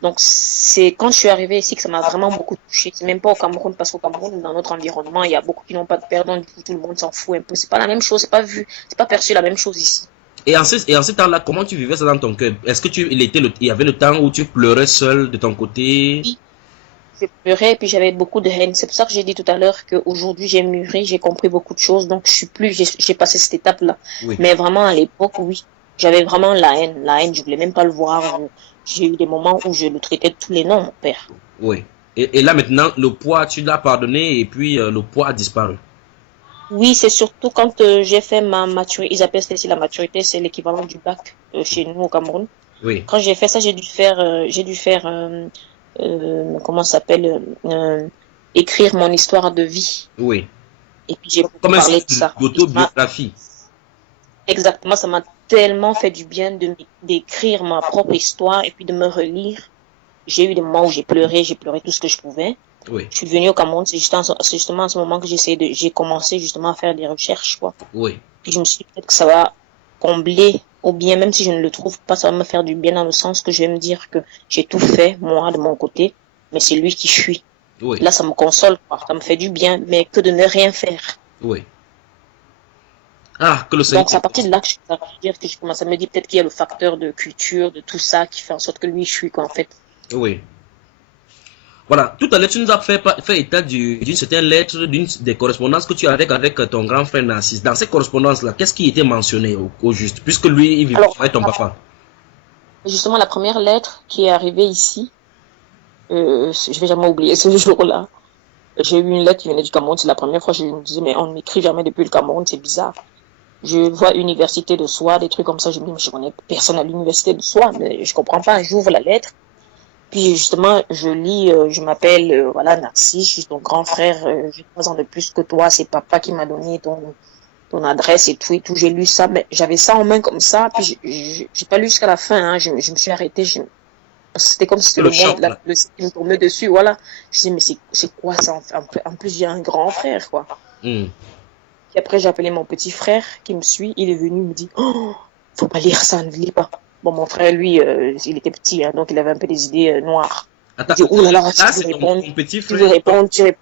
Donc c'est quand je suis arrivée ici que ça m'a vraiment beaucoup touché. C'est même pas au Cameroun, parce qu'au Cameroun, dans notre environnement, il y a beaucoup qui n'ont pas de père, donc du coup, tout le monde s'en fout un peu. C'est pas la même chose, c'est pas perçu la même chose ici. Et en ce temps-là, comment tu vivais ça dans ton cœur? Est-ce que il y avait le temps où tu pleurais seul de ton côté? Oui, je pleurais et puis j'avais beaucoup de haine. C'est pour ça que j'ai dit tout à l'heure qu'aujourd'hui j'ai mûri, j'ai compris beaucoup de choses, donc j'ai passé cette étape-là. Oui. Mais vraiment à l'époque, oui, j'avais vraiment la haine, je voulais même pas le voir. J'ai eu des moments où je le traitais de tous les noms, mon père. Oui. Et là maintenant, le poids, tu l'as pardonné et puis le poids a disparu. Oui, c'est surtout quand j'ai fait ma maturité. Ils appellent ceci la maturité, c'est l'équivalent du bac chez nous au Cameroun. Oui. Quand j'ai fait ça, j'ai dû faire comment ça s'appelle, écrire mon histoire de vie. Oui. Et puis j'ai parlé de ça. Autobiographie. Exactement, ça m'a tellement fait du bien d'écrire ma propre histoire et puis de me relire. J'ai eu des moments où j'ai pleuré tout ce que je pouvais. Oui. Je suis venue au Cameroun, c'est justement à ce moment que j'ai commencé justement à faire des recherches, quoi. Oui. Puis je me suis dit peut-être que ça va combler, ou bien même si je ne le trouve pas, ça va me faire du bien dans le sens que je vais me dire que j'ai tout fait, moi, de mon côté, mais c'est lui qui fuit. Oui. Là, ça me console, quoi. Ça me fait du bien, mais que de ne rien faire. Oui. Ah, que le Seigneur... Donc, c'est à partir de là que je commence à me dire peut-être qu'il y a le facteur de culture, de tout ça, qui fait en sorte que lui, je suis, quoi, en fait. Oui. Voilà, tout à l'heure, tu nous as fait état d'une certaine lettre, d'une des correspondances que tu as avec ton grand frère Narcisse. Dans ces correspondances-là, qu'est-ce qui était mentionné au juste, puisque lui, il vivait avec ton papa? Justement, la première lettre qui est arrivée ici, je vais jamais oublier ce jour-là. J'ai eu une lettre qui venait du Cameroun, c'est la première fois que je me disais, mais on ne m'écrit jamais depuis le Cameroun, c'est bizarre. Je vois université de soi, des trucs comme ça, je me dis, mais je connais personne à l'université de soi, mais je comprends pas, j'ouvre la lettre. Puis justement, je lis, je m'appelle voilà Narcisse, je suis ton grand frère, j'ai 3 ans de plus que toi, c'est papa qui m'a donné ton adresse et tout, j'ai lu ça, mais j'avais ça en main comme ça, puis j'ai pas lu jusqu'à la fin, hein, je me suis arrêtée, c'était comme si c'était le monde, le ciel me tombait dessus, voilà. Je dis mais c'est quoi ça, en plus j'ai un grand frère, quoi. Qui Et après, j'ai appelé mon petit frère qui me suit. Il est venu me dire, oh, faut pas lire ça, ne lis pas. Bon, mon frère, lui, il était petit, hein, donc il avait un peu des idées noires. Attends, Il dit, oh là là, là, c'est ton petit tu veux frère. répondre, tu réponds.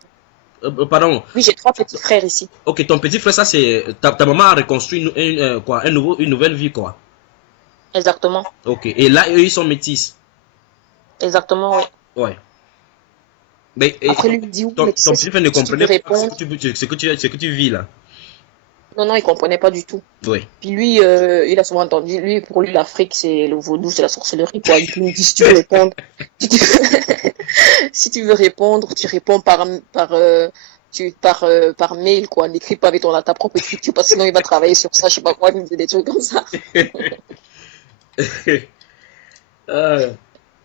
Pardon. Oui, j'ai 3 petits frères ici. Ok, ton petit frère, ça c'est ta maman a reconstruit une nouvelle vie, quoi. Exactement. Ok, et là, eux, ils sont métis. Exactement, oui. Ouais. Mais après, lui, il dit, ton petit frère ne comprenait pas ce que tu vis là. Non, non, il comprenait pas du tout. Oui. Puis lui, il a souvent entendu, pour lui, l'Afrique, c'est le vaudou, c'est la sorcellerie, quoi. Il me dit, si tu veux répondre, si tu veux répondre, tu réponds par mail, quoi. N'écris pas avec ta propre écriture, parce que sinon il va travailler sur ça, je sais pas quoi, il me dit des trucs comme ça.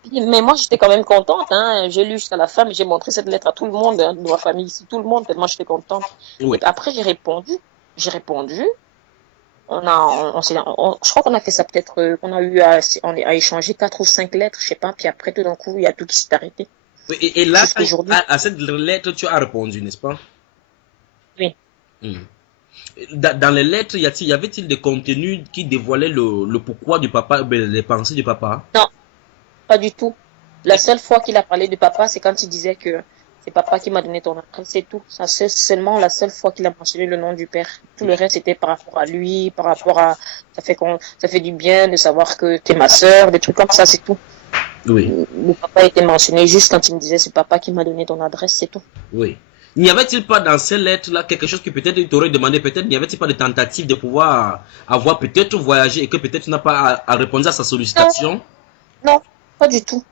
Mais moi, j'étais quand même contente, hein. J'ai lu jusqu'à la fin, mais j'ai montré cette lettre à tout le monde, hein, de ma famille ici, tout le monde, tellement j'étais contente. Oui. Et après, j'ai répondu. Je crois qu'on a fait ça peut-être, on a échangé 4 ou 5 lettres, je sais pas, puis après, tout d'un coup, il y a tout qui s'est arrêté. Et là, à cette lettre, tu as répondu, n'est-ce pas? Oui. Dans les lettres, y avait-il des contenus qui dévoilaient le pourquoi du papa, les pensées du papa? Non, pas du tout. La seule fois qu'il a parlé du papa, c'est quand il disait que c'est papa qui m'a donné ton adresse, c'est tout. Ça, c'est seulement la seule fois qu'il a mentionné le nom du père. Tout le reste, c'était par rapport à lui, par rapport à... Ça fait du bien de savoir que t'es ma sœur, des trucs comme ça, c'est tout. Oui. Le papa était mentionné juste quand il me disait c'est papa qui m'a donné ton adresse, c'est tout. Oui. N'y avait-il pas dans ces lettres-là quelque chose que peut-être il t'aurait demandé, peut-être n'y avait-il pas de tentative de pouvoir avoir peut-être voyagé et que peut-être tu n'as pas à répondre à sa sollicitation? Non, pas du tout.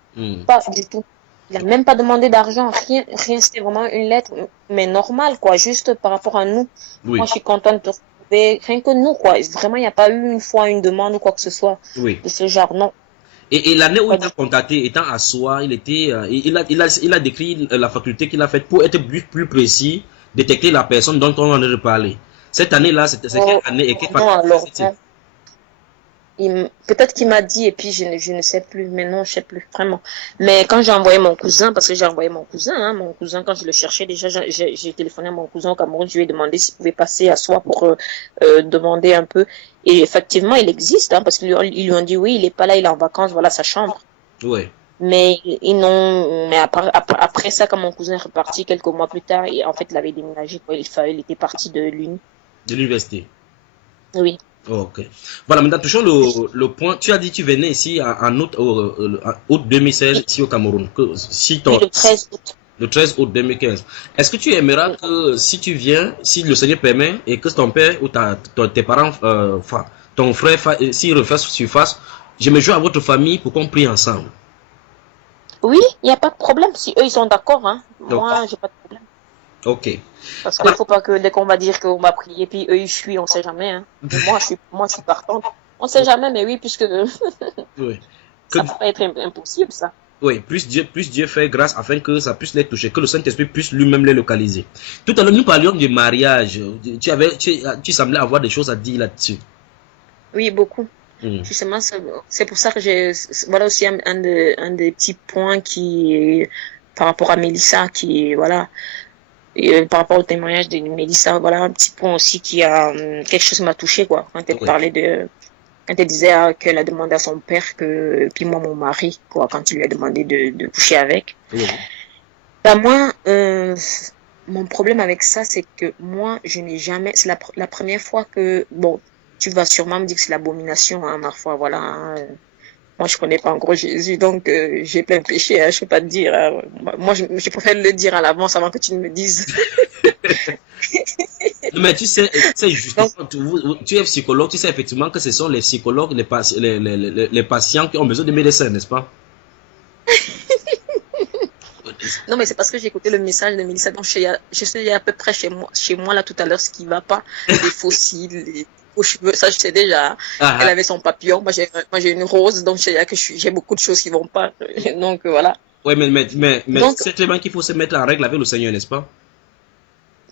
Pas du tout. Il a même pas demandé d'argent, rien, c'était vraiment une lettre, mais normale, quoi, juste par rapport à nous. Oui. Moi, je suis contente de te retrouver, rien que nous, quoi. Vraiment, il n'y a pas eu une fois une demande ou quoi que ce soit de ce genre, non. Et l'année où il t'a contacté, étant à soi, il a décrit la faculté qu'il a faite pour être plus précis, détecter la personne dont on en a parlé. Cette année-là, c'est quelle année et quelle faculté c'était? Peut-être qu'il m'a dit, et puis je ne sais plus, mais non, je sais plus, vraiment. Mais quand j'ai envoyé mon cousin, parce que j'ai envoyé mon cousin, quand je le cherchais, déjà, j'ai téléphoné à mon cousin au Cameroun, je lui ai demandé s'il pouvait passer à soi pour demander un peu. Et effectivement, il existe, hein, parce qu'ils lui ont dit, oui, il est pas là, il est en vacances, voilà sa chambre. Ouais. Mais après ça, quand mon cousin est reparti quelques mois plus tard, en fait, il avait déménagé, quoi, il était parti de l'université. Oui. Oh, ok. Voilà, maintenant touchons le point. Tu as dit que tu venais ici en août 2016 ici au Cameroun. Oui, le 13 août. Le 13 août 2015. Est-ce que tu aimeras que si tu viens, si le Seigneur permet, et que ton père ou tes parents, ton frère, s'il refasse surface, je me joins à votre famille pour qu'on prie ensemble? Oui, il n'y a pas de problème. Si eux, ils sont d'accord, hein. Moi, j'ai pas de problème. Ok. Parce qu'il ne faut pas que dès qu'on va dire qu'on va prier, puis eux ils fuient, on ne sait jamais. Hein. Moi, je suis partante. On ne sait jamais, mais oui, puisque oui. Ça peut être impossible, ça. Oui, plus Dieu fait grâce afin que ça puisse les toucher, que le Saint-Esprit puisse lui-même les localiser. Tout à l'heure, nous parlions du mariage. Tu semblais avoir des choses à dire là-dessus. Oui, beaucoup. Justement, c'est pour ça que voilà aussi un des petits points qui, par rapport à Mélissa, qui, voilà, par rapport au témoignage de Mélissa, voilà un petit point aussi qui a quelque chose m'a touché, quoi, quand elle parlait quand elle disait qu'elle a demandé à son père puis moi mon mari, quoi, quand il lui a demandé de coucher avec. Ben moi, mon problème avec ça, c'est que moi je n'ai jamais, c'est la première fois que, bon, tu vas sûrement me dire que c'est l'abomination, hein, ma foi, voilà. Hein. Moi, je connais pas encore Jésus, donc j'ai plein de péchés, hein, je peux pas te dire. Hein. Moi, je préfère le dire à l'avance avant que tu ne me dises. Mais tu sais justement, tu es psychologue, tu sais effectivement que ce sont les psychologues, les patients qui ont besoin de médecins, n'est-ce pas? Non, mais c'est parce que j'ai écouté le message de Mélissa, donc je sais à peu près chez moi là tout à l'heure ce qui va pas, les fossiles, aux cheveux, ça je sais déjà. Elle avait son papillon, moi j'ai une rose, donc je sais que j'ai beaucoup de choses qui vont pas. Donc voilà. Oui, mais c'est très bien qu'il faut se mettre en règle avec le Seigneur, n'est-ce pas?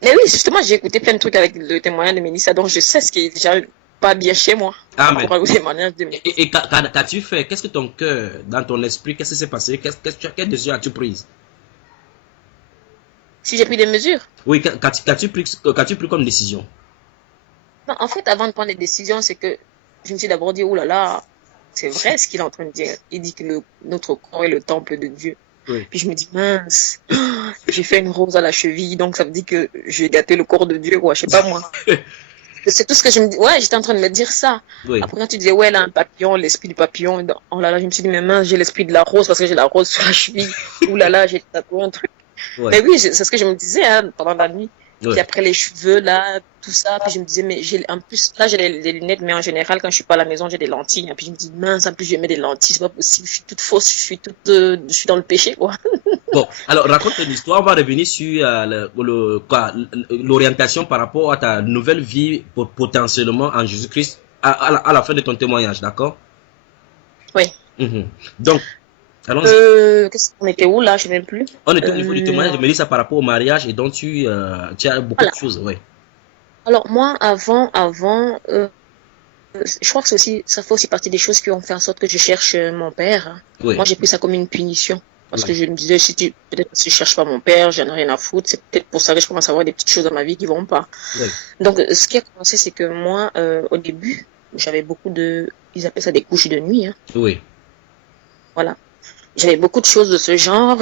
Mais oui, justement, j'ai écouté plein de trucs avec le témoignage de Mélissa, donc je sais ce qui est déjà pas bien chez moi. Et qu'as-tu fait? Qu'est-ce que ton cœur, dans ton esprit, qu'est-ce qui s'est passé? Quelle décision as-tu prise? Si j'ai pris des mesures? Oui, qu'as-tu pris comme décision? Non, en fait, avant de prendre des décisions, c'est que je me suis d'abord dit, oh là là, c'est vrai ce qu'il est en train de dire. Il dit que notre corps est le temple de Dieu. Oui. Puis je me dis, mince, j'ai fait une rose à la cheville, donc ça veut dire que j'ai gâté le corps de Dieu, quoi, je sais pas moi. C'est tout ce que je me dis. Ouais, j'étais en train de me dire ça. Oui. Après, quand tu disais, ouais, là, un papillon, l'esprit du papillon, oh là là, je me suis dit, mais mince, j'ai l'esprit de la rose parce que j'ai la rose sur la cheville. Ouh là là, j'ai tatoué un truc. Ouais. Mais oui, c'est ce que je me disais hein, pendant la nuit. Ouais. Puis après les cheveux, là, tout ça. Puis je me disais, mais en plus, là, j'ai les lunettes, mais en général, quand je suis pas à la maison, j'ai des lentilles. Puis je me dis, mince, en plus, je vais mettre des lentilles, c'est pas possible. Je suis toute fausse, je suis dans le péché, quoi. Bon, alors raconte une histoire. On va revenir sur l'orientation par rapport à ta nouvelle vie potentiellement en Jésus-Christ à la fin de ton témoignage, d'accord? Oui. Donc, allons-y. Qu'est-ce qu'on était où là? Je ne sais même plus. On était au niveau du témoignage de Mélissa par rapport au mariage et donc tu as beaucoup de choses, oui. Alors moi, avant, je crois que ça fait aussi partie des choses qui ont fait en sorte que je cherche mon père. Oui. Moi, j'ai pris ça comme une punition. Parce que je me disais, peut-être si je cherche pas mon père, j'en ai rien à foutre, c'est peut-être pour ça que je commence à avoir des petites choses dans ma vie qui vont pas. Oui. Donc, ce qui a commencé, c'est que moi, au début, j'avais beaucoup ils appellent ça des couches de nuit. Hein. Oui. Voilà. J'avais beaucoup de choses de ce genre.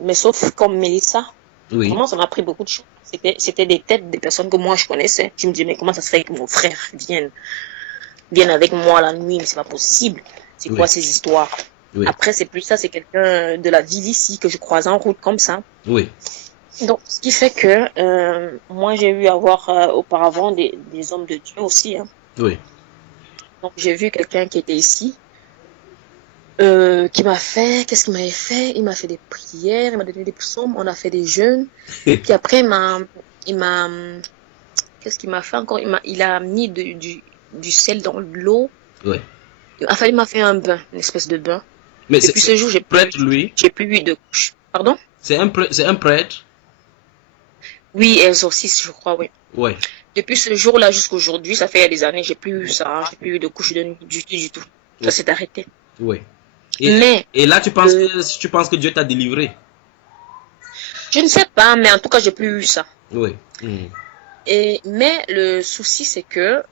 Mais sauf comme Mélissa. Oui. Vraiment, ça m'a appris beaucoup de choses. C'était des têtes des personnes que moi je connaissais. Je me disais, mais comment ça se fait que mon frère vienne avec moi la nuit, mais c'est pas possible. C'est quoi ces histoires? Oui. Après, c'est plus ça, c'est quelqu'un de la ville ici que je croise en route comme ça. Oui. Donc, ce qui fait que moi, j'ai eu à voir auparavant des hommes de Dieu aussi. Hein. Oui. Donc, j'ai vu quelqu'un qui était ici, qu'est-ce qu'il m'avait fait? Il m'a fait des prières, il m'a donné des psaumes, on a fait des jeûnes. Puis après, qu'est-ce qu'il m'a fait encore? Il a mis du sel dans l'eau. Oui. Enfin, il m'a fait un bain, une espèce de bain. Mais depuis ce jour, j'ai plus eu de couche. Pardon? C'est un prêtre? Oui, exorciste, je crois, oui. Ouais. Depuis ce jour-là jusqu'à aujourd'hui, ça fait des années, j'ai plus eu ça, j'ai plus eu de couche de nuit du tout. Ça s'est arrêté. Oui. Et là, tu penses que Dieu t'a délivré? Je ne sais pas, mais en tout cas, j'ai plus eu ça. Oui. Mais le souci, c'est que,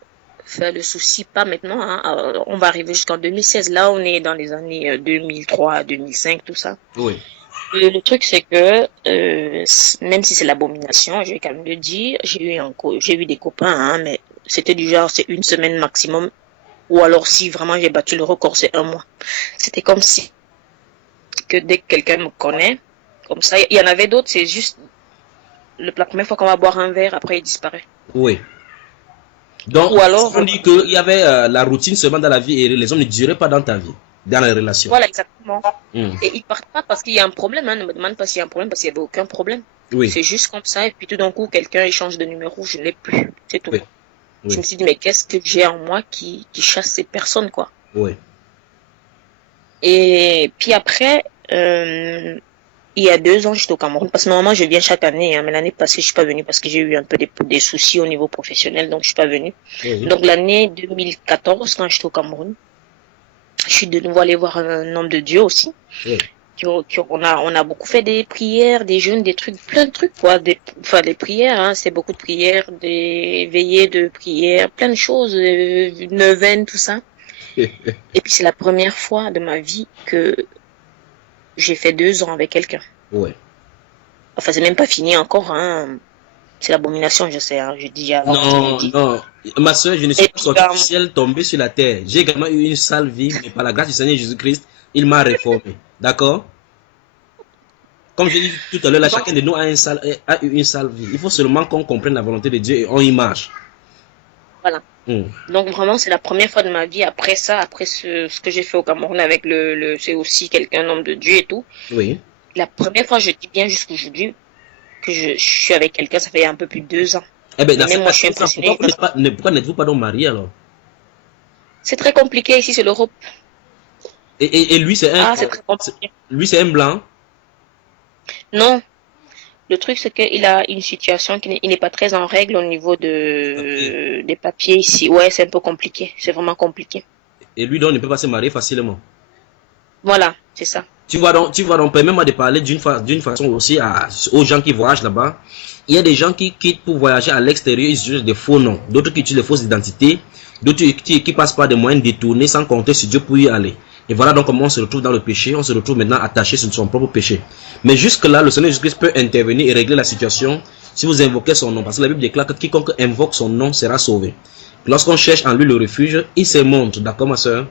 le souci, pas maintenant, hein, on va arriver jusqu'en 2016. Là, on est dans les années 2003, 2005, tout ça. Oui. Le truc, c'est que, même si c'est l'abomination, je vais quand même le dire, j'ai eu des copains, hein, mais c'était du genre, c'est une semaine maximum. Ou alors, si vraiment j'ai battu le record, c'est 1 mois. C'était comme si, que dès que quelqu'un me connaît, comme ça, il y en avait d'autres, c'est juste la première fois qu'on va boire un verre, après il disparaît. Oui. Donc, ou alors, on dit qu'il y avait la routine seulement dans la vie et les hommes ne duraient pas dans ta vie, dans les relations. Voilà, exactement. Et ils partent pas parce qu'il y a un problème, hein. Ne me demande pas s'il y a un problème parce qu'il n'y avait aucun problème. Oui. C'est juste comme ça, et puis tout d'un coup, quelqu'un échange de numéro, je ne l'ai plus. C'est tout. Oui. Oui. Je me suis dit, mais qu'est-ce que j'ai en moi qui chasse ces personnes, quoi. Oui. Et puis après, il y a 2 ans, j'étais au Cameroun, parce que normalement, je viens chaque année, hein, mais l'année passée, je suis pas venue parce que j'ai eu un peu des soucis au niveau professionnel, donc je suis pas venue. Oui. Donc l'année 2014, quand j'étais au Cameroun, je suis de nouveau allée voir un homme de Dieu aussi. Oui. On a beaucoup fait des prières, des jeûnes, des trucs, plein de trucs, quoi. Des prières, hein, c'est beaucoup de prières, des veillées de prières, plein de choses, neuvaines, tout ça. Et puis c'est la première fois de ma vie que j'ai fait 2 ans avec quelqu'un. Ouais. Enfin, c'est même pas fini encore, hein. C'est l'abomination, je sais, hein. Je dis avant. Non. Ma soeur, je ne suis pas sorti du ciel tombé sur la terre. J'ai également eu une sale vie, mais par la grâce du Seigneur Jésus-Christ, il m'a réformé. D'accord? Comme je l'ai dit tout à l'heure, là, chacun de nous a eu une sale vie. Il faut seulement qu'on comprenne la volonté de Dieu et on y marche. Voilà. Donc vraiment, c'est la première fois de ma vie. Après ça, après ce que j'ai fait au Cameroun avec c'est aussi un homme de Dieu et tout. Oui. La première fois, je dis bien jusqu'aujourd'hui que je suis avec quelqu'un, ça fait un peu plus de 2 ans. Eh bien, dans même moi, je suis impressionnée. Pourquoi n'êtes-vous pas donc marié alors? C'est très compliqué ici, c'est l'Europe. Et lui, c'est c'est très compliqué. Lui, c'est un blanc? Non. Le truc, c'est qu'il a une situation qui n'est pas très en règle au niveau des papiers ici. Ouais, c'est un peu compliqué. C'est vraiment compliqué. Et lui, donc, ne peut pas se marier facilement? Voilà, c'est ça. Tu vois donc, permets-moi de parler d'une façon aussi aux gens qui voyagent là-bas. Il y a des gens qui quittent pour voyager à l'extérieur, ils utilisent des faux noms. D'autres qui utilisent des fausses identités. D'autres qui passent par des moyens détournés sans compter sur Dieu pour y aller. Et voilà donc comment on se retrouve dans le péché. On se retrouve maintenant attaché sur son propre péché. Mais jusque-là, le Seigneur Jésus-Christ peut intervenir et régler la situation si vous invoquez son nom. Parce que la Bible déclare que quiconque invoque son nom sera sauvé. Lorsqu'on cherche en lui le refuge, il se montre. D'accord, ma soeur?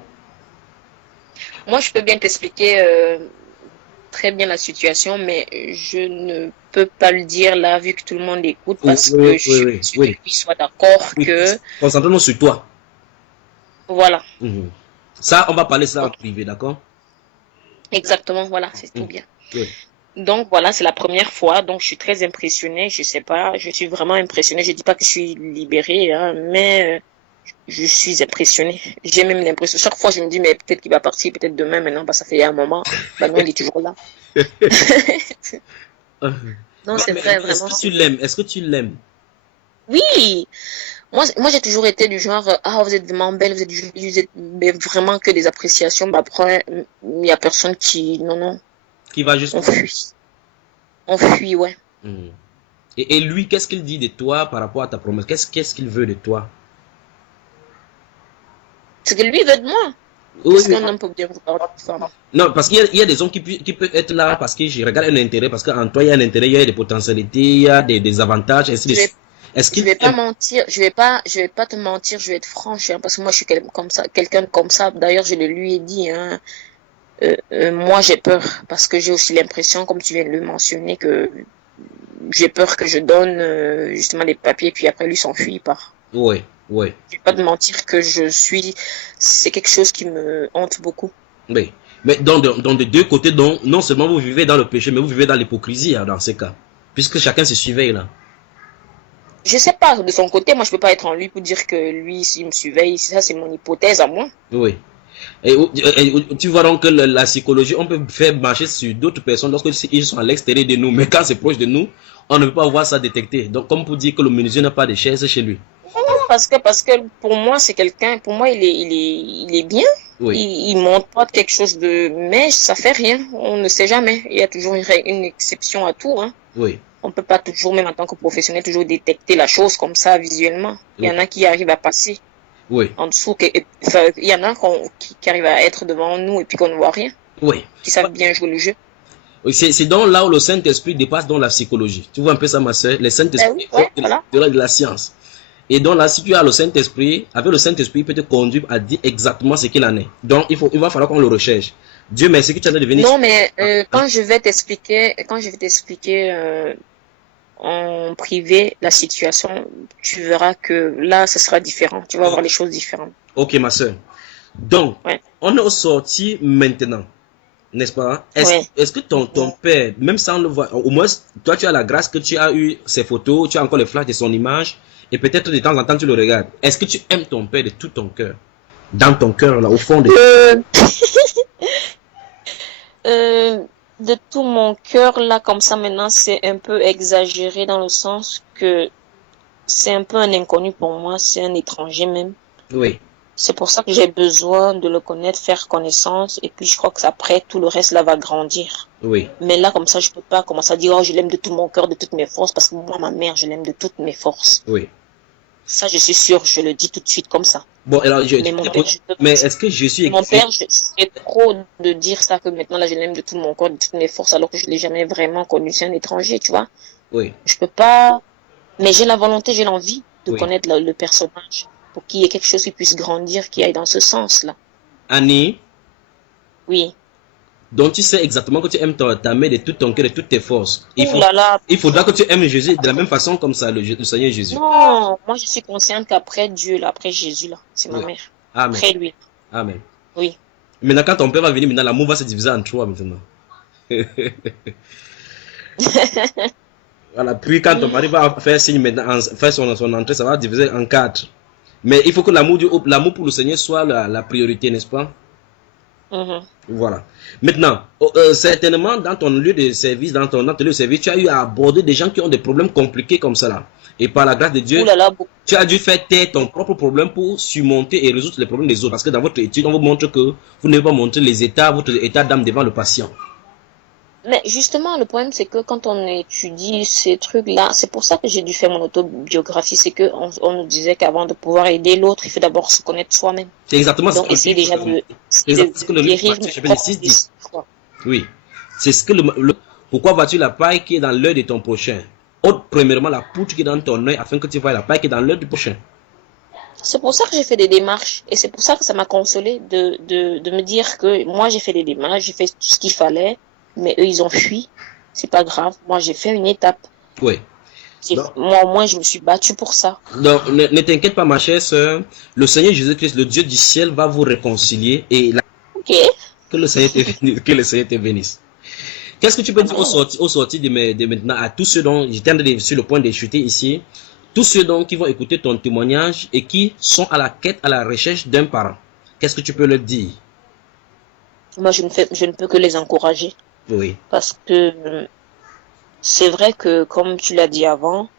Moi, je peux bien t'expliquer très bien la situation, mais je ne peux pas le dire là, vu que tout le monde écoute, parce que je suis que lui soit d'accord que... Concentrons-nous sur toi. Voilà. Ça, on va parler ça en privé, d'accord? Exactement, voilà, c'est tout bien. Donc voilà, c'est la première fois, donc je suis très impressionnée, je sais pas, je suis vraiment impressionnée, je dis pas que je suis libérée, hein, mais je suis impressionnée. J'ai même l'impression, chaque fois je me dis, mais peut-être qu'il va partir, peut-être demain, maintenant, bah, ça fait un moment, bah non, il est toujours là. Non, c'est vrai, vraiment. Est-ce que tu l'aimes? Est-ce que tu l'aimes? Oui! Moi j'ai toujours été du genre, ah, vous êtes vraiment belle, vous êtes jolie, vous êtes mais vraiment que des appréciations, bah après, il n'y a personne qui, non. Qui va juste... On fuit, ouais. Et lui, qu'est-ce qu'il dit de toi par rapport à ta promesse? Qu'est-ce qu'il veut de toi? C'est que lui veut de moi. Qu'est-ce qu'un homme peut bien vouloir de femme? Non, parce qu'il y a des hommes qui peuvent être là parce que je regarde un intérêt, parce qu'en toi il y a un intérêt, il y a des potentialités, il y a des avantages, ainsi de suite. Je vais pas mentir, je vais pas te mentir, je vais être franche, hein, parce que moi je suis quelqu'un comme ça. D'ailleurs, je le lui ai dit, hein, moi j'ai peur, parce que j'ai aussi l'impression, comme tu viens de le mentionner, que j'ai peur que je donne justement des papiers, puis après lui s'enfuit par. Oui. Je vais pas te mentir que c'est quelque chose qui me hante beaucoup. Oui, mais dans les deux côtés, donc, non seulement vous vivez dans le péché, mais vous vivez dans l'hypocrisie, hein, dans ces cas, puisque chacun se surveille là. Je sais pas, de son côté, moi je peux pas être en lui pour dire que lui, s'il me surveille, ça c'est mon hypothèse à moi. Oui. Et tu vois donc que la psychologie, on peut faire marcher sur d'autres personnes lorsqu'ils sont à l'extérieur de nous, mais quand c'est proche de nous, on ne peut pas voir ça détecter. Donc comme pour dire que le menuisier n'a pas de chaise chez lui. Parce que pour moi c'est quelqu'un, pour moi il est bien. Oui. Il montre pas quelque chose de, mais ça fait rien, on ne sait jamais. Il y a toujours une exception à tout, hein. Oui. On peut pas toujours, même en tant que professionnel, toujours détecter la chose comme ça visuellement. Il y en a qui arrivent à passer. Oui. En dessous, il y en a qui arrivent à être devant nous et puis qu'on ne voit rien. Oui. Qui savent bien jouer le jeu. Oui, c'est donc là où le Saint-Esprit dépasse dans la psychologie. Tu vois un peu ça, ma soeur? Le Saint-Esprit de la science. Et donc là, si tu as le Saint-Esprit, avec le Saint-Esprit, il peut te conduire à dire exactement ce qu'il en est. Donc, il va falloir qu'on le recherche. Dieu merci que tu as devenu... Non, mais quand je vais t'expliquer en privé la situation, tu verras que là, ce sera différent. Tu vas voir les choses différentes. Ok, ma soeur. Donc, on est au sorti maintenant, n'est-ce pas? Est-ce que ton père, même sans le voir, au moins, toi, tu as la grâce que tu as eu ses photos, tu as encore les flashs de son image, et peut-être de temps en temps, tu le regardes. Est-ce que tu aimes ton père de tout ton cœur? Dans ton cœur, là, au fond de... De tout mon cœur, là, comme ça, maintenant, c'est un peu exagéré dans le sens que c'est un peu un inconnu pour moi, c'est un étranger même. Oui. C'est pour ça que j'ai besoin de le connaître, faire connaissance, et puis je crois que après, tout le reste, là, va grandir. Oui. Mais là, comme ça, je peux pas commencer à dire, oh, je l'aime de tout mon cœur, de toutes mes forces, parce que moi, ma mère, je l'aime de toutes mes forces. Oui. Ça, je suis sûre, je le dis tout de suite comme ça. Bon, alors, mais est-ce que Jésus... Mon père, c'est trop de dire ça, que maintenant, là, je l'aime de tout mon corps, de toutes mes forces, alors que je l'ai jamais vraiment connu. C'est un étranger, tu vois. Oui. Je peux pas... Mais j'ai la volonté, j'ai l'envie de connaître le personnage, pour qu'il y ait quelque chose qui puisse grandir, qui aille dans ce sens-là. Annie? Oui. Donc tu sais exactement que tu aimes ta mère de tout ton cœur, de toutes tes forces. Il faudra que tu aimes Jésus de la même façon comme ça, le Seigneur Jésus. Non, moi je suis consciente qu'après Dieu, là, après Jésus, là, c'est ma mère. Amen. Après lui. Amen. Oui. Maintenant quand ton père va venir, maintenant l'amour va se diviser en trois maintenant. Voilà, puis quand ton mari va faire signe maintenant, faire son entrée, ça va diviser en quatre. Mais il faut que l'amour pour le Seigneur soit la priorité, n'est-ce pas? Voilà. Maintenant, certainement, dans ton lieu de service, dans ton atelier de service, tu as eu à aborder des gens qui ont des problèmes compliqués comme ça là. Et par la grâce de Dieu, tu as dû faire taire ton propre problème pour surmonter et résoudre les problèmes des autres. Parce que dans votre étude, on vous montre que vous ne devez pas montrer votre état d'âme devant le patient. Mais justement, le problème, c'est que quand on étudie ces trucs-là, c'est pour ça que j'ai dû faire mon autobiographie, c'est qu'on on nous disait qu'avant de pouvoir aider l'autre, il faut d'abord se connaître soi-même. C'est exactement donc, essayer déjà de guérir oui. C'est ce que pourquoi vois-tu la paille qui est dans l'œil de ton prochain? Ôte premièrement la poutre qui est dans ton œil afin que tu vois la paille qui est dans l'œil du prochain. C'est pour ça que j'ai fait des démarches et c'est pour ça que ça m'a consolé de me dire que moi j'ai fait des démarches, j'ai fait tout ce qu'il fallait. Mais eux, ils ont fui. C'est pas grave. Moi, j'ai fait une étape. Oui. Moi, au moins, je me suis battue pour ça. Donc, ne t'inquiète pas, ma chère sœur. Le Seigneur Jésus-Christ, le Dieu du ciel, va vous réconcilier. Et que le Seigneur te bénisse. Qu'est-ce que tu peux dire au sorti de maintenant à tous ceux dont j'étais sur le point de chuter ici, tous ceux qui vont écouter ton témoignage et qui sont à la quête, à la recherche d'un parent? Qu'est-ce que tu peux leur dire? Moi, je ne peux que les encourager. Oui. Parce que c'est vrai que, comme tu l'as dit avant,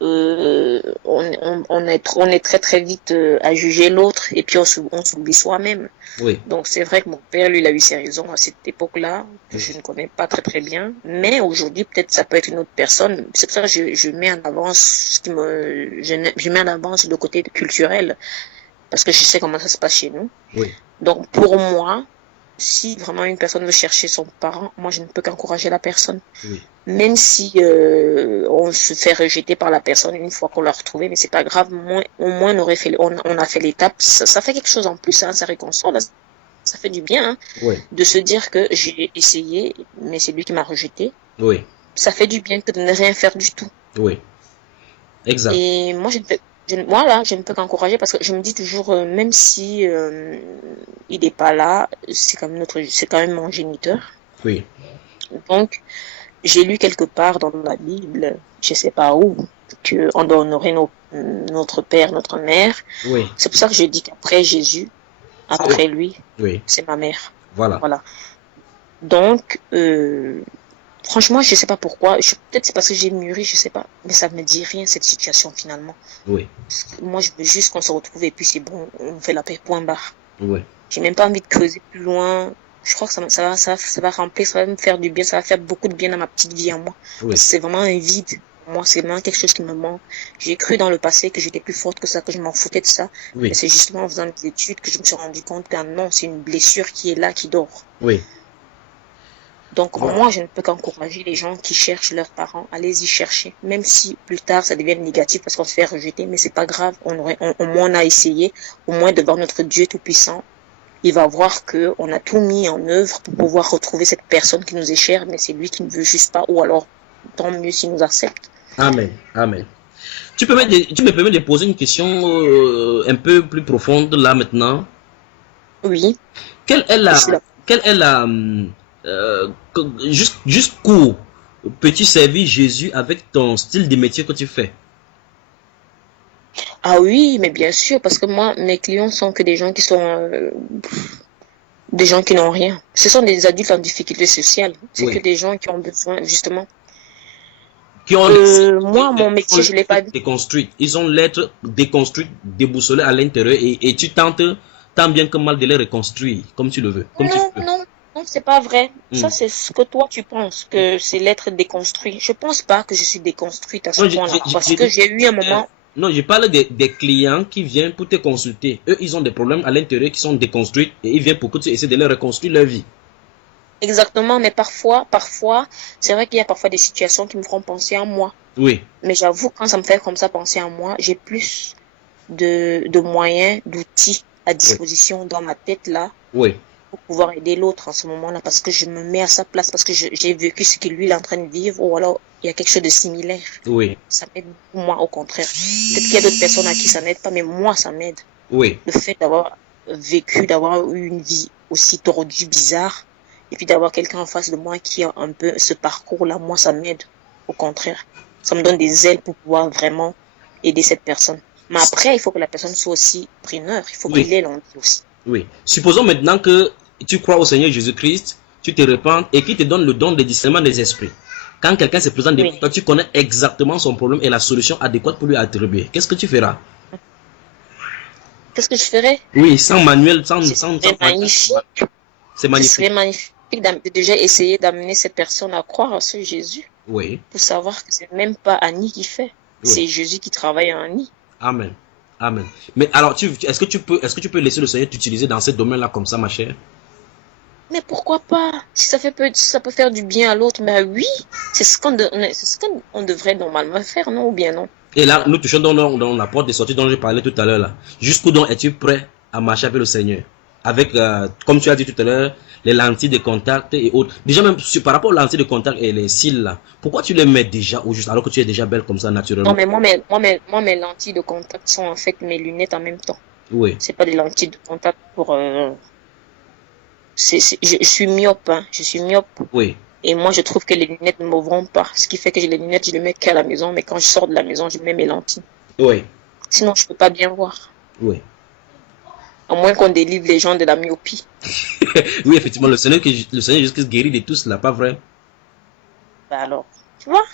on est très très vite à juger l'autre et puis on s'oublie soi-même. Oui. Donc c'est vrai que mon père, lui, il a eu ses raisons à cette époque-là, que je ne connais pas très très bien. Mais aujourd'hui, peut-être ça peut être une autre personne. C'est pour ça que je mets en avance je mets en avance le côté culturel. Parce que je sais comment ça se passe chez nous. Oui. Donc pour moi, si vraiment une personne veut chercher son parent, moi je ne peux qu'encourager la personne. Oui. Même si on se fait rejeter par la personne une fois qu'on l'a retrouvé, mais c'est pas grave, au moins on a fait l'étape, ça fait quelque chose en plus, hein, ça réconfort, ça fait du bien hein, oui. de se dire que j'ai essayé, mais c'est lui qui m'a rejeté. Oui. Ça fait du bien que de ne rien faire du tout. Oui. Exact. Et moi je ne peux qu'encourager parce que je me dis toujours, même si il n'est pas là, c'est quand même mon géniteur. Oui. Donc, j'ai lu quelque part dans la Bible, je sais pas où, qu'on doit honorer notre père, notre mère. Oui. C'est pour ça que je dis qu'après Jésus, après lui, oui. c'est ma mère. Voilà. Donc, franchement, je sais pas pourquoi. Peut-être c'est parce que j'ai mûri, je sais pas. Mais ça me dit rien, cette situation, finalement. Oui. Moi, je veux juste qu'on se retrouve et puis c'est bon, on fait la paix, point barre. Oui. J'ai même pas envie de creuser plus loin. Je crois que ça va remplir, ça va me faire du bien, ça va faire beaucoup de bien dans ma petite vie à moi. Oui. C'est vraiment un vide. Moi, c'est vraiment quelque chose qui me manque. J'ai cru dans le passé que j'étais plus forte que ça, que je m'en foutais de ça. Oui. Mais c'est justement en faisant des études que je me suis rendu compte que non, c'est une blessure qui est là, qui dort. Oui. Donc, moi, je ne peux qu'encourager les gens qui cherchent leurs parents. Allez-y chercher. Même si plus tard, ça devient négatif parce qu'on se fait rejeter, mais c'est pas grave. Au moins, on a essayé. Au moins, devant notre Dieu Tout-Puissant, il va voir que on a tout mis en œuvre pour pouvoir retrouver cette personne qui nous est chère, mais c'est lui qui ne veut juste pas, ou alors, tant mieux s'il nous accepte. Amen. Amen. Tu me permets de poser une question un peu plus profonde là maintenant? Oui. Jusqu'où peux-tu servir Jésus avec ton style de métier que tu fais? Ah oui, mais bien sûr, parce que moi, mes clients sont que des gens qui sont des gens qui n'ont rien. Ce sont des adultes en difficulté sociale. C'est que des gens qui ont besoin, justement. Moi, mon métier, je l'ai pas dit. Déconstruite. Ils ont l'être déconstruite, déboussolée à l'intérieur et tu tentes tant bien que mal de les reconstruire comme tu le veux. Non, c'est pas vrai. Ça, c'est ce que toi, tu penses, que c'est l'être déconstruit. Je pense pas que je suis déconstruite à ce point-là. Parce que j'ai eu un moment... Non, je parle des clients qui viennent pour te consulter. Eux, ils ont des problèmes à l'intérieur qui sont déconstruits et ils viennent pour que tu essaies de leur reconstruire leur vie. Exactement, mais parfois, c'est vrai qu'il y a parfois des situations qui me font penser à moi. Oui. Mais j'avoue, quand ça me fait comme ça penser à moi, j'ai plus de moyens, d'outils à disposition dans ma tête là. Oui. Pour pouvoir aider l'autre en ce moment-là, parce que je me mets à sa place, parce que j'ai vécu ce que lui il est en train de vivre, ou alors il y a quelque chose de similaire. Oui. Ça m'aide beaucoup, moi, au contraire. Peut-être qu'il y a d'autres personnes à qui ça n'aide pas, mais moi, ça m'aide. Oui. Le fait d'avoir vécu, d'avoir eu une vie aussi tordue, bizarre, et puis d'avoir quelqu'un en face de moi qui a un peu ce parcours-là, moi, ça m'aide. Au contraire. Ça me donne des ailes pour pouvoir vraiment aider cette personne. Mais après, il faut que la personne soit aussi preneur. Il faut qu'il ait l'envie aussi. Oui. Supposons maintenant que tu crois au Seigneur Jésus-Christ, tu te repens et qui te donne le don de discernement des esprits. Quand quelqu'un se présente devant toi, tu connais exactement son problème et la solution adéquate pour lui attribuer. Qu'est-ce que tu feras? Qu'est-ce que je ferais? Oui, sans manuel, sans magnifique. C'est magnifique. C'est magnifique de déjà essayer d'amener cette personne à croire à ce Jésus. Oui. Pour savoir que c'est même pas Annie qui fait. Oui. C'est Jésus qui travaille en Annie. Amen. Amen. Mais alors, est-ce que tu peux laisser le Seigneur t'utiliser dans ce domaine-là comme ça, ma chère? Mais pourquoi pas? Si ça peut faire du bien à l'autre, mais oui, c'est ce qu'on devrait normalement faire, non ou bien non? Et là, nous touchons dans la porte de sortie dont je parlais tout à l'heure là. Jusqu'où donc es-tu prêt à marcher avec le Seigneur? Avec, comme tu as dit tout à l'heure, les lentilles de contact et autres. Déjà même par rapport aux lentilles de contact et les cils là, pourquoi tu les mets déjà au juste alors que tu es déjà belle comme ça naturellement? Non mais moi mes lentilles de contact sont en fait mes lunettes en même temps. Oui. C'est pas des lentilles de contact pour... je suis myope, hein. Je suis myope. Oui. Et moi, je trouve que les lunettes ne me vont pas. Ce qui fait que j'ai les lunettes, je les mets qu'à la maison. Mais quand je sors de la maison, je mets mes lentilles. Oui. Sinon, je peux pas bien voir. Oui. À moins qu'on délivre les gens de la myopie. Oui, effectivement, le Seigneur Jésus-Christ guérit de tout cela, pas vrai? Bah alors, tu vois?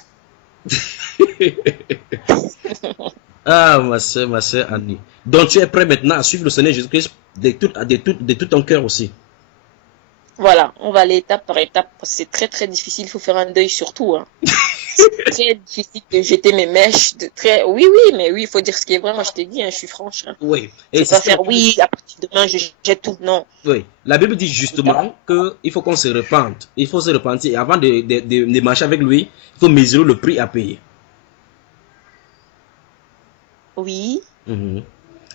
Ah, ma soeur Annie. Donc, tu es prêt maintenant à suivre le Seigneur Jésus-Christ de tout ton cœur aussi? Voilà, on va aller étape par étape. C'est très très difficile, il faut faire un deuil surtout. Hein. C'est très difficile de jeter mes mèches. Oui, mais oui, il faut dire ce qui est vrai. Moi, je t'ai dit, hein, je suis franche. Hein. Oui. Et pas faire oui, à partir de demain, je jette tout. Non. Oui. La Bible dit justement qu'il faut qu'on se repente. Il faut se repentir. Et avant de marcher avec lui, il faut mesurer le prix à payer. Oui.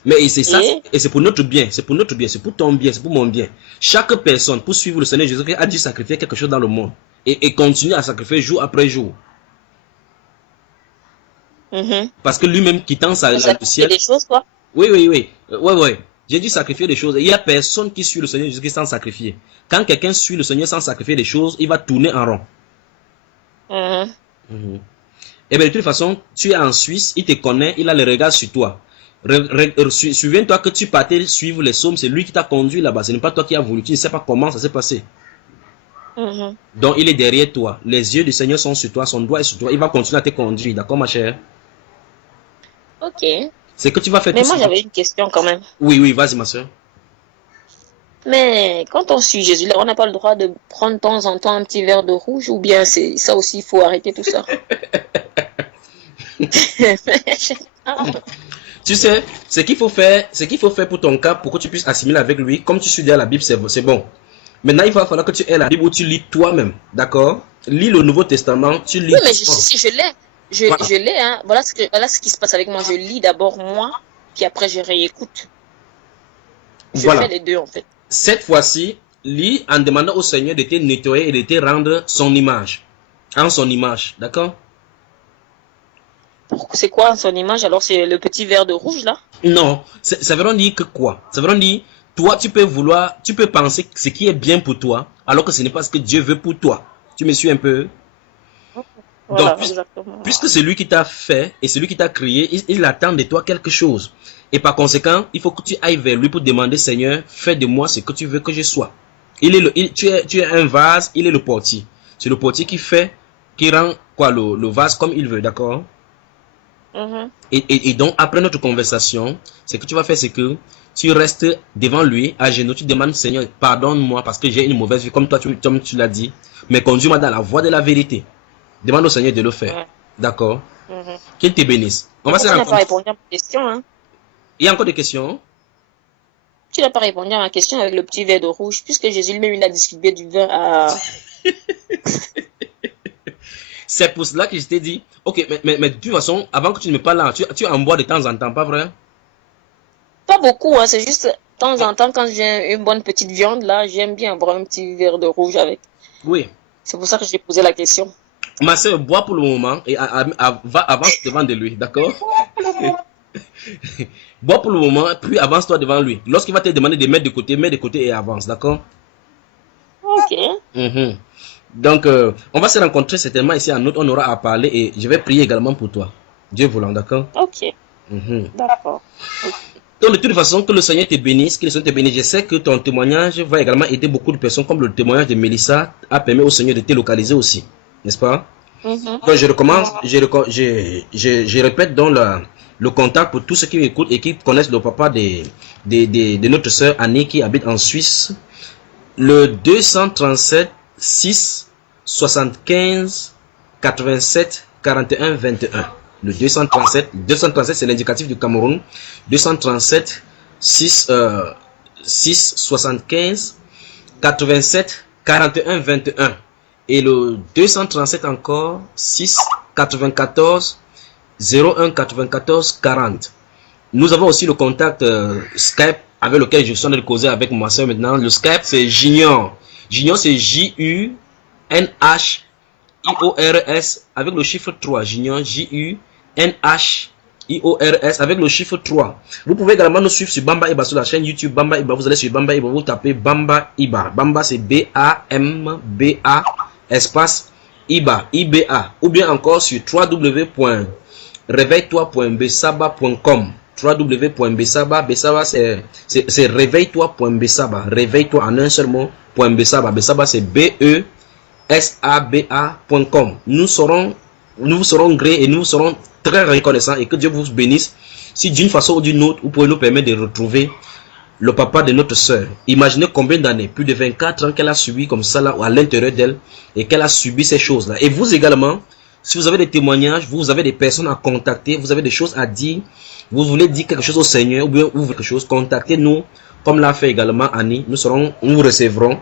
Mais c'est ça, et c'est pour notre bien, c'est pour notre bien, c'est pour ton bien, c'est pour mon bien. Chaque personne, pour suivre le Seigneur Jésus-Christ, a dû sacrifier quelque chose dans le monde. Et continuer à sacrifier jour après jour. Parce que lui-même quittant le ciel... des choses, quoi. Oui. J'ai dû sacrifier des choses. Et il n'y a personne qui suit le Seigneur Jésus-Christ sans sacrifier. Quand quelqu'un suit le Seigneur sans sacrifier des choses, il va tourner en rond. Et bien de toute façon, tu es en Suisse, il te connaît, il a le regard sur toi. Souviens-toi que tu partais suivre les psaumes, c'est lui qui t'a conduit là-bas, ce n'est pas toi qui as voulu, tu ne sais pas comment ça s'est passé. Donc il est derrière toi, les yeux du Seigneur sont sur toi, son doigt est sur toi, il va continuer à te conduire, d'accord ma chère? Ok. C'est que tu vas faire. Mais moi j'avais une question quand même. Oui, vas-y ma soeur. Mais quand on suit Jésus, là, on n'a pas le droit de prendre de temps en temps un petit verre de rouge, ou bien c'est ça aussi, il faut arrêter tout ça. Tu sais, ce qu'il faut faire pour ton cas, pour que tu puisses assimiler avec lui, comme tu suis derrière la Bible, c'est bon. Maintenant, il va falloir que tu aies la Bible où tu lis toi-même, d'accord? Lis le Nouveau Testament, tu lis. Oui, mais je l'ai. Je l'ai, hein. Voilà ce qui se passe avec moi. Je lis d'abord moi, puis après je réécoute. Je fais les deux en fait. Cette fois-ci, lis en demandant au Seigneur de te nettoyer et de te rendre son image. En son image, d'accord? C'est quoi son image? Alors c'est le petit verre de rouge là? Non, ça veut dire que quoi? Ça veut dire, toi tu peux penser ce qui est bien pour toi, alors que ce n'est pas ce que Dieu veut pour toi. Tu me suis un peu? Voilà, donc, puisque c'est lui qui t'a fait et c'est lui qui t'a créé, il attend de toi quelque chose. Et par conséquent, il faut que tu ailles vers lui pour demander, Seigneur, fais de moi ce que tu veux que je sois. Tu es un vase, il est le portier. C'est le portier qui rend quoi, le vase comme il veut, d'accord? Et donc, après notre conversation, ce que tu vas faire, c'est que tu restes devant lui, à genoux, tu demandes, Seigneur, pardonne-moi parce que j'ai une mauvaise vie, comme toi, tu l'as dit, mais conduis-moi dans la voie de la vérité. Demande au Seigneur de le faire. D'accord? Qu'il te bénisse. On va se rencontrer. Tu n'as pas répondu à ma question, hein? Il y a encore des questions? Tu n'as pas répondu à ma question avec le petit verre de rouge, puisque Jésus lui-même il a distribué du vin à... C'est pour cela que je t'ai dit, ok, mais de toute façon, avant que tu ne me parles là, tu en bois de temps en temps, pas vrai? Pas beaucoup, hein, c'est juste de temps en temps, quand j'ai une bonne petite viande, là, j'aime bien boire un petit verre de rouge avec. Oui. C'est pour ça que j'ai posé la question. Ma soeur, bois pour le moment et avance devant de lui, d'accord? Bois pour le moment, puis avance-toi devant lui. Lorsqu'il va te demander de mettre de côté, mets de côté et avance, d'accord? Ok. Donc, on va se rencontrer certainement ici en août, on aura à parler et je vais prier également pour toi. Dieu voulant, d'accord? Ok. D'accord. Donc, de toute façon, que le Seigneur te bénisse, que le Seigneur te bénisse. Je sais que ton témoignage va également aider beaucoup de personnes, comme le témoignage de Mélissa a permis au Seigneur de te localiser aussi. N'est-ce pas? Donc, je recommence, je répète donc le contact pour tous ceux qui m'écoutent et qui connaissent le papa de notre sœur Annie qui habite en Suisse. Le 237 6 75 87 41 21. Le 237 c'est l'indicatif du Cameroun. 237 6 75 87 41 21. Et le 237 encore 6 94 01 94 40. Nous avons aussi le contact Skype avec lequel je suis en train de causer avec ma soeur maintenant. Le Skype c'est Junior. Junior c'est JUNHIORS avec le chiffre 3. Junior JUNHIORS avec le chiffre 3. Vous pouvez également nous suivre sur Bamba Iba, sur la chaîne YouTube Bamba Iba. Vous allez sur Bamba Iba, vous tapez Bamba Iba. Bamba c'est BAMBA espace Iba, IBA. Ou bien encore sur www.reveille-toi.besaba.com. www.besaba, Besaba c'est réveille-toi.besaba. Réveille-toi en un seul mot, .besaba. Besaba c'est BESABA.com. Nous vous serons gré et nous serons très reconnaissants et que Dieu vous bénisse. Si d'une façon ou d'une autre, vous pouvez nous permettre de retrouver le papa de notre sœur. Imaginez combien d'années, plus de 24 ans qu'elle a subi comme ça là à l'intérieur d'elle et qu'elle a subi ces choses là. Et vous également, si vous avez des témoignages, vous avez des personnes à contacter, vous avez des choses à dire, vous voulez dire quelque chose au Seigneur ou bien ouvrir quelque chose, contactez-nous comme l'a fait également Annie. Nous vous recevrons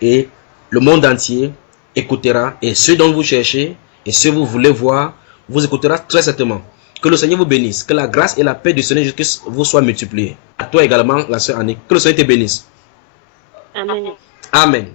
et le monde entier écoutera et ceux dont vous cherchez et ceux que vous voulez voir vous écoutera très certainement. Que le Seigneur vous bénisse, que la grâce et la paix du Seigneur Jésus-Christ vous soient multipliées. À toi également, la sœur Annie, que le Seigneur te bénisse. Amen. Amen.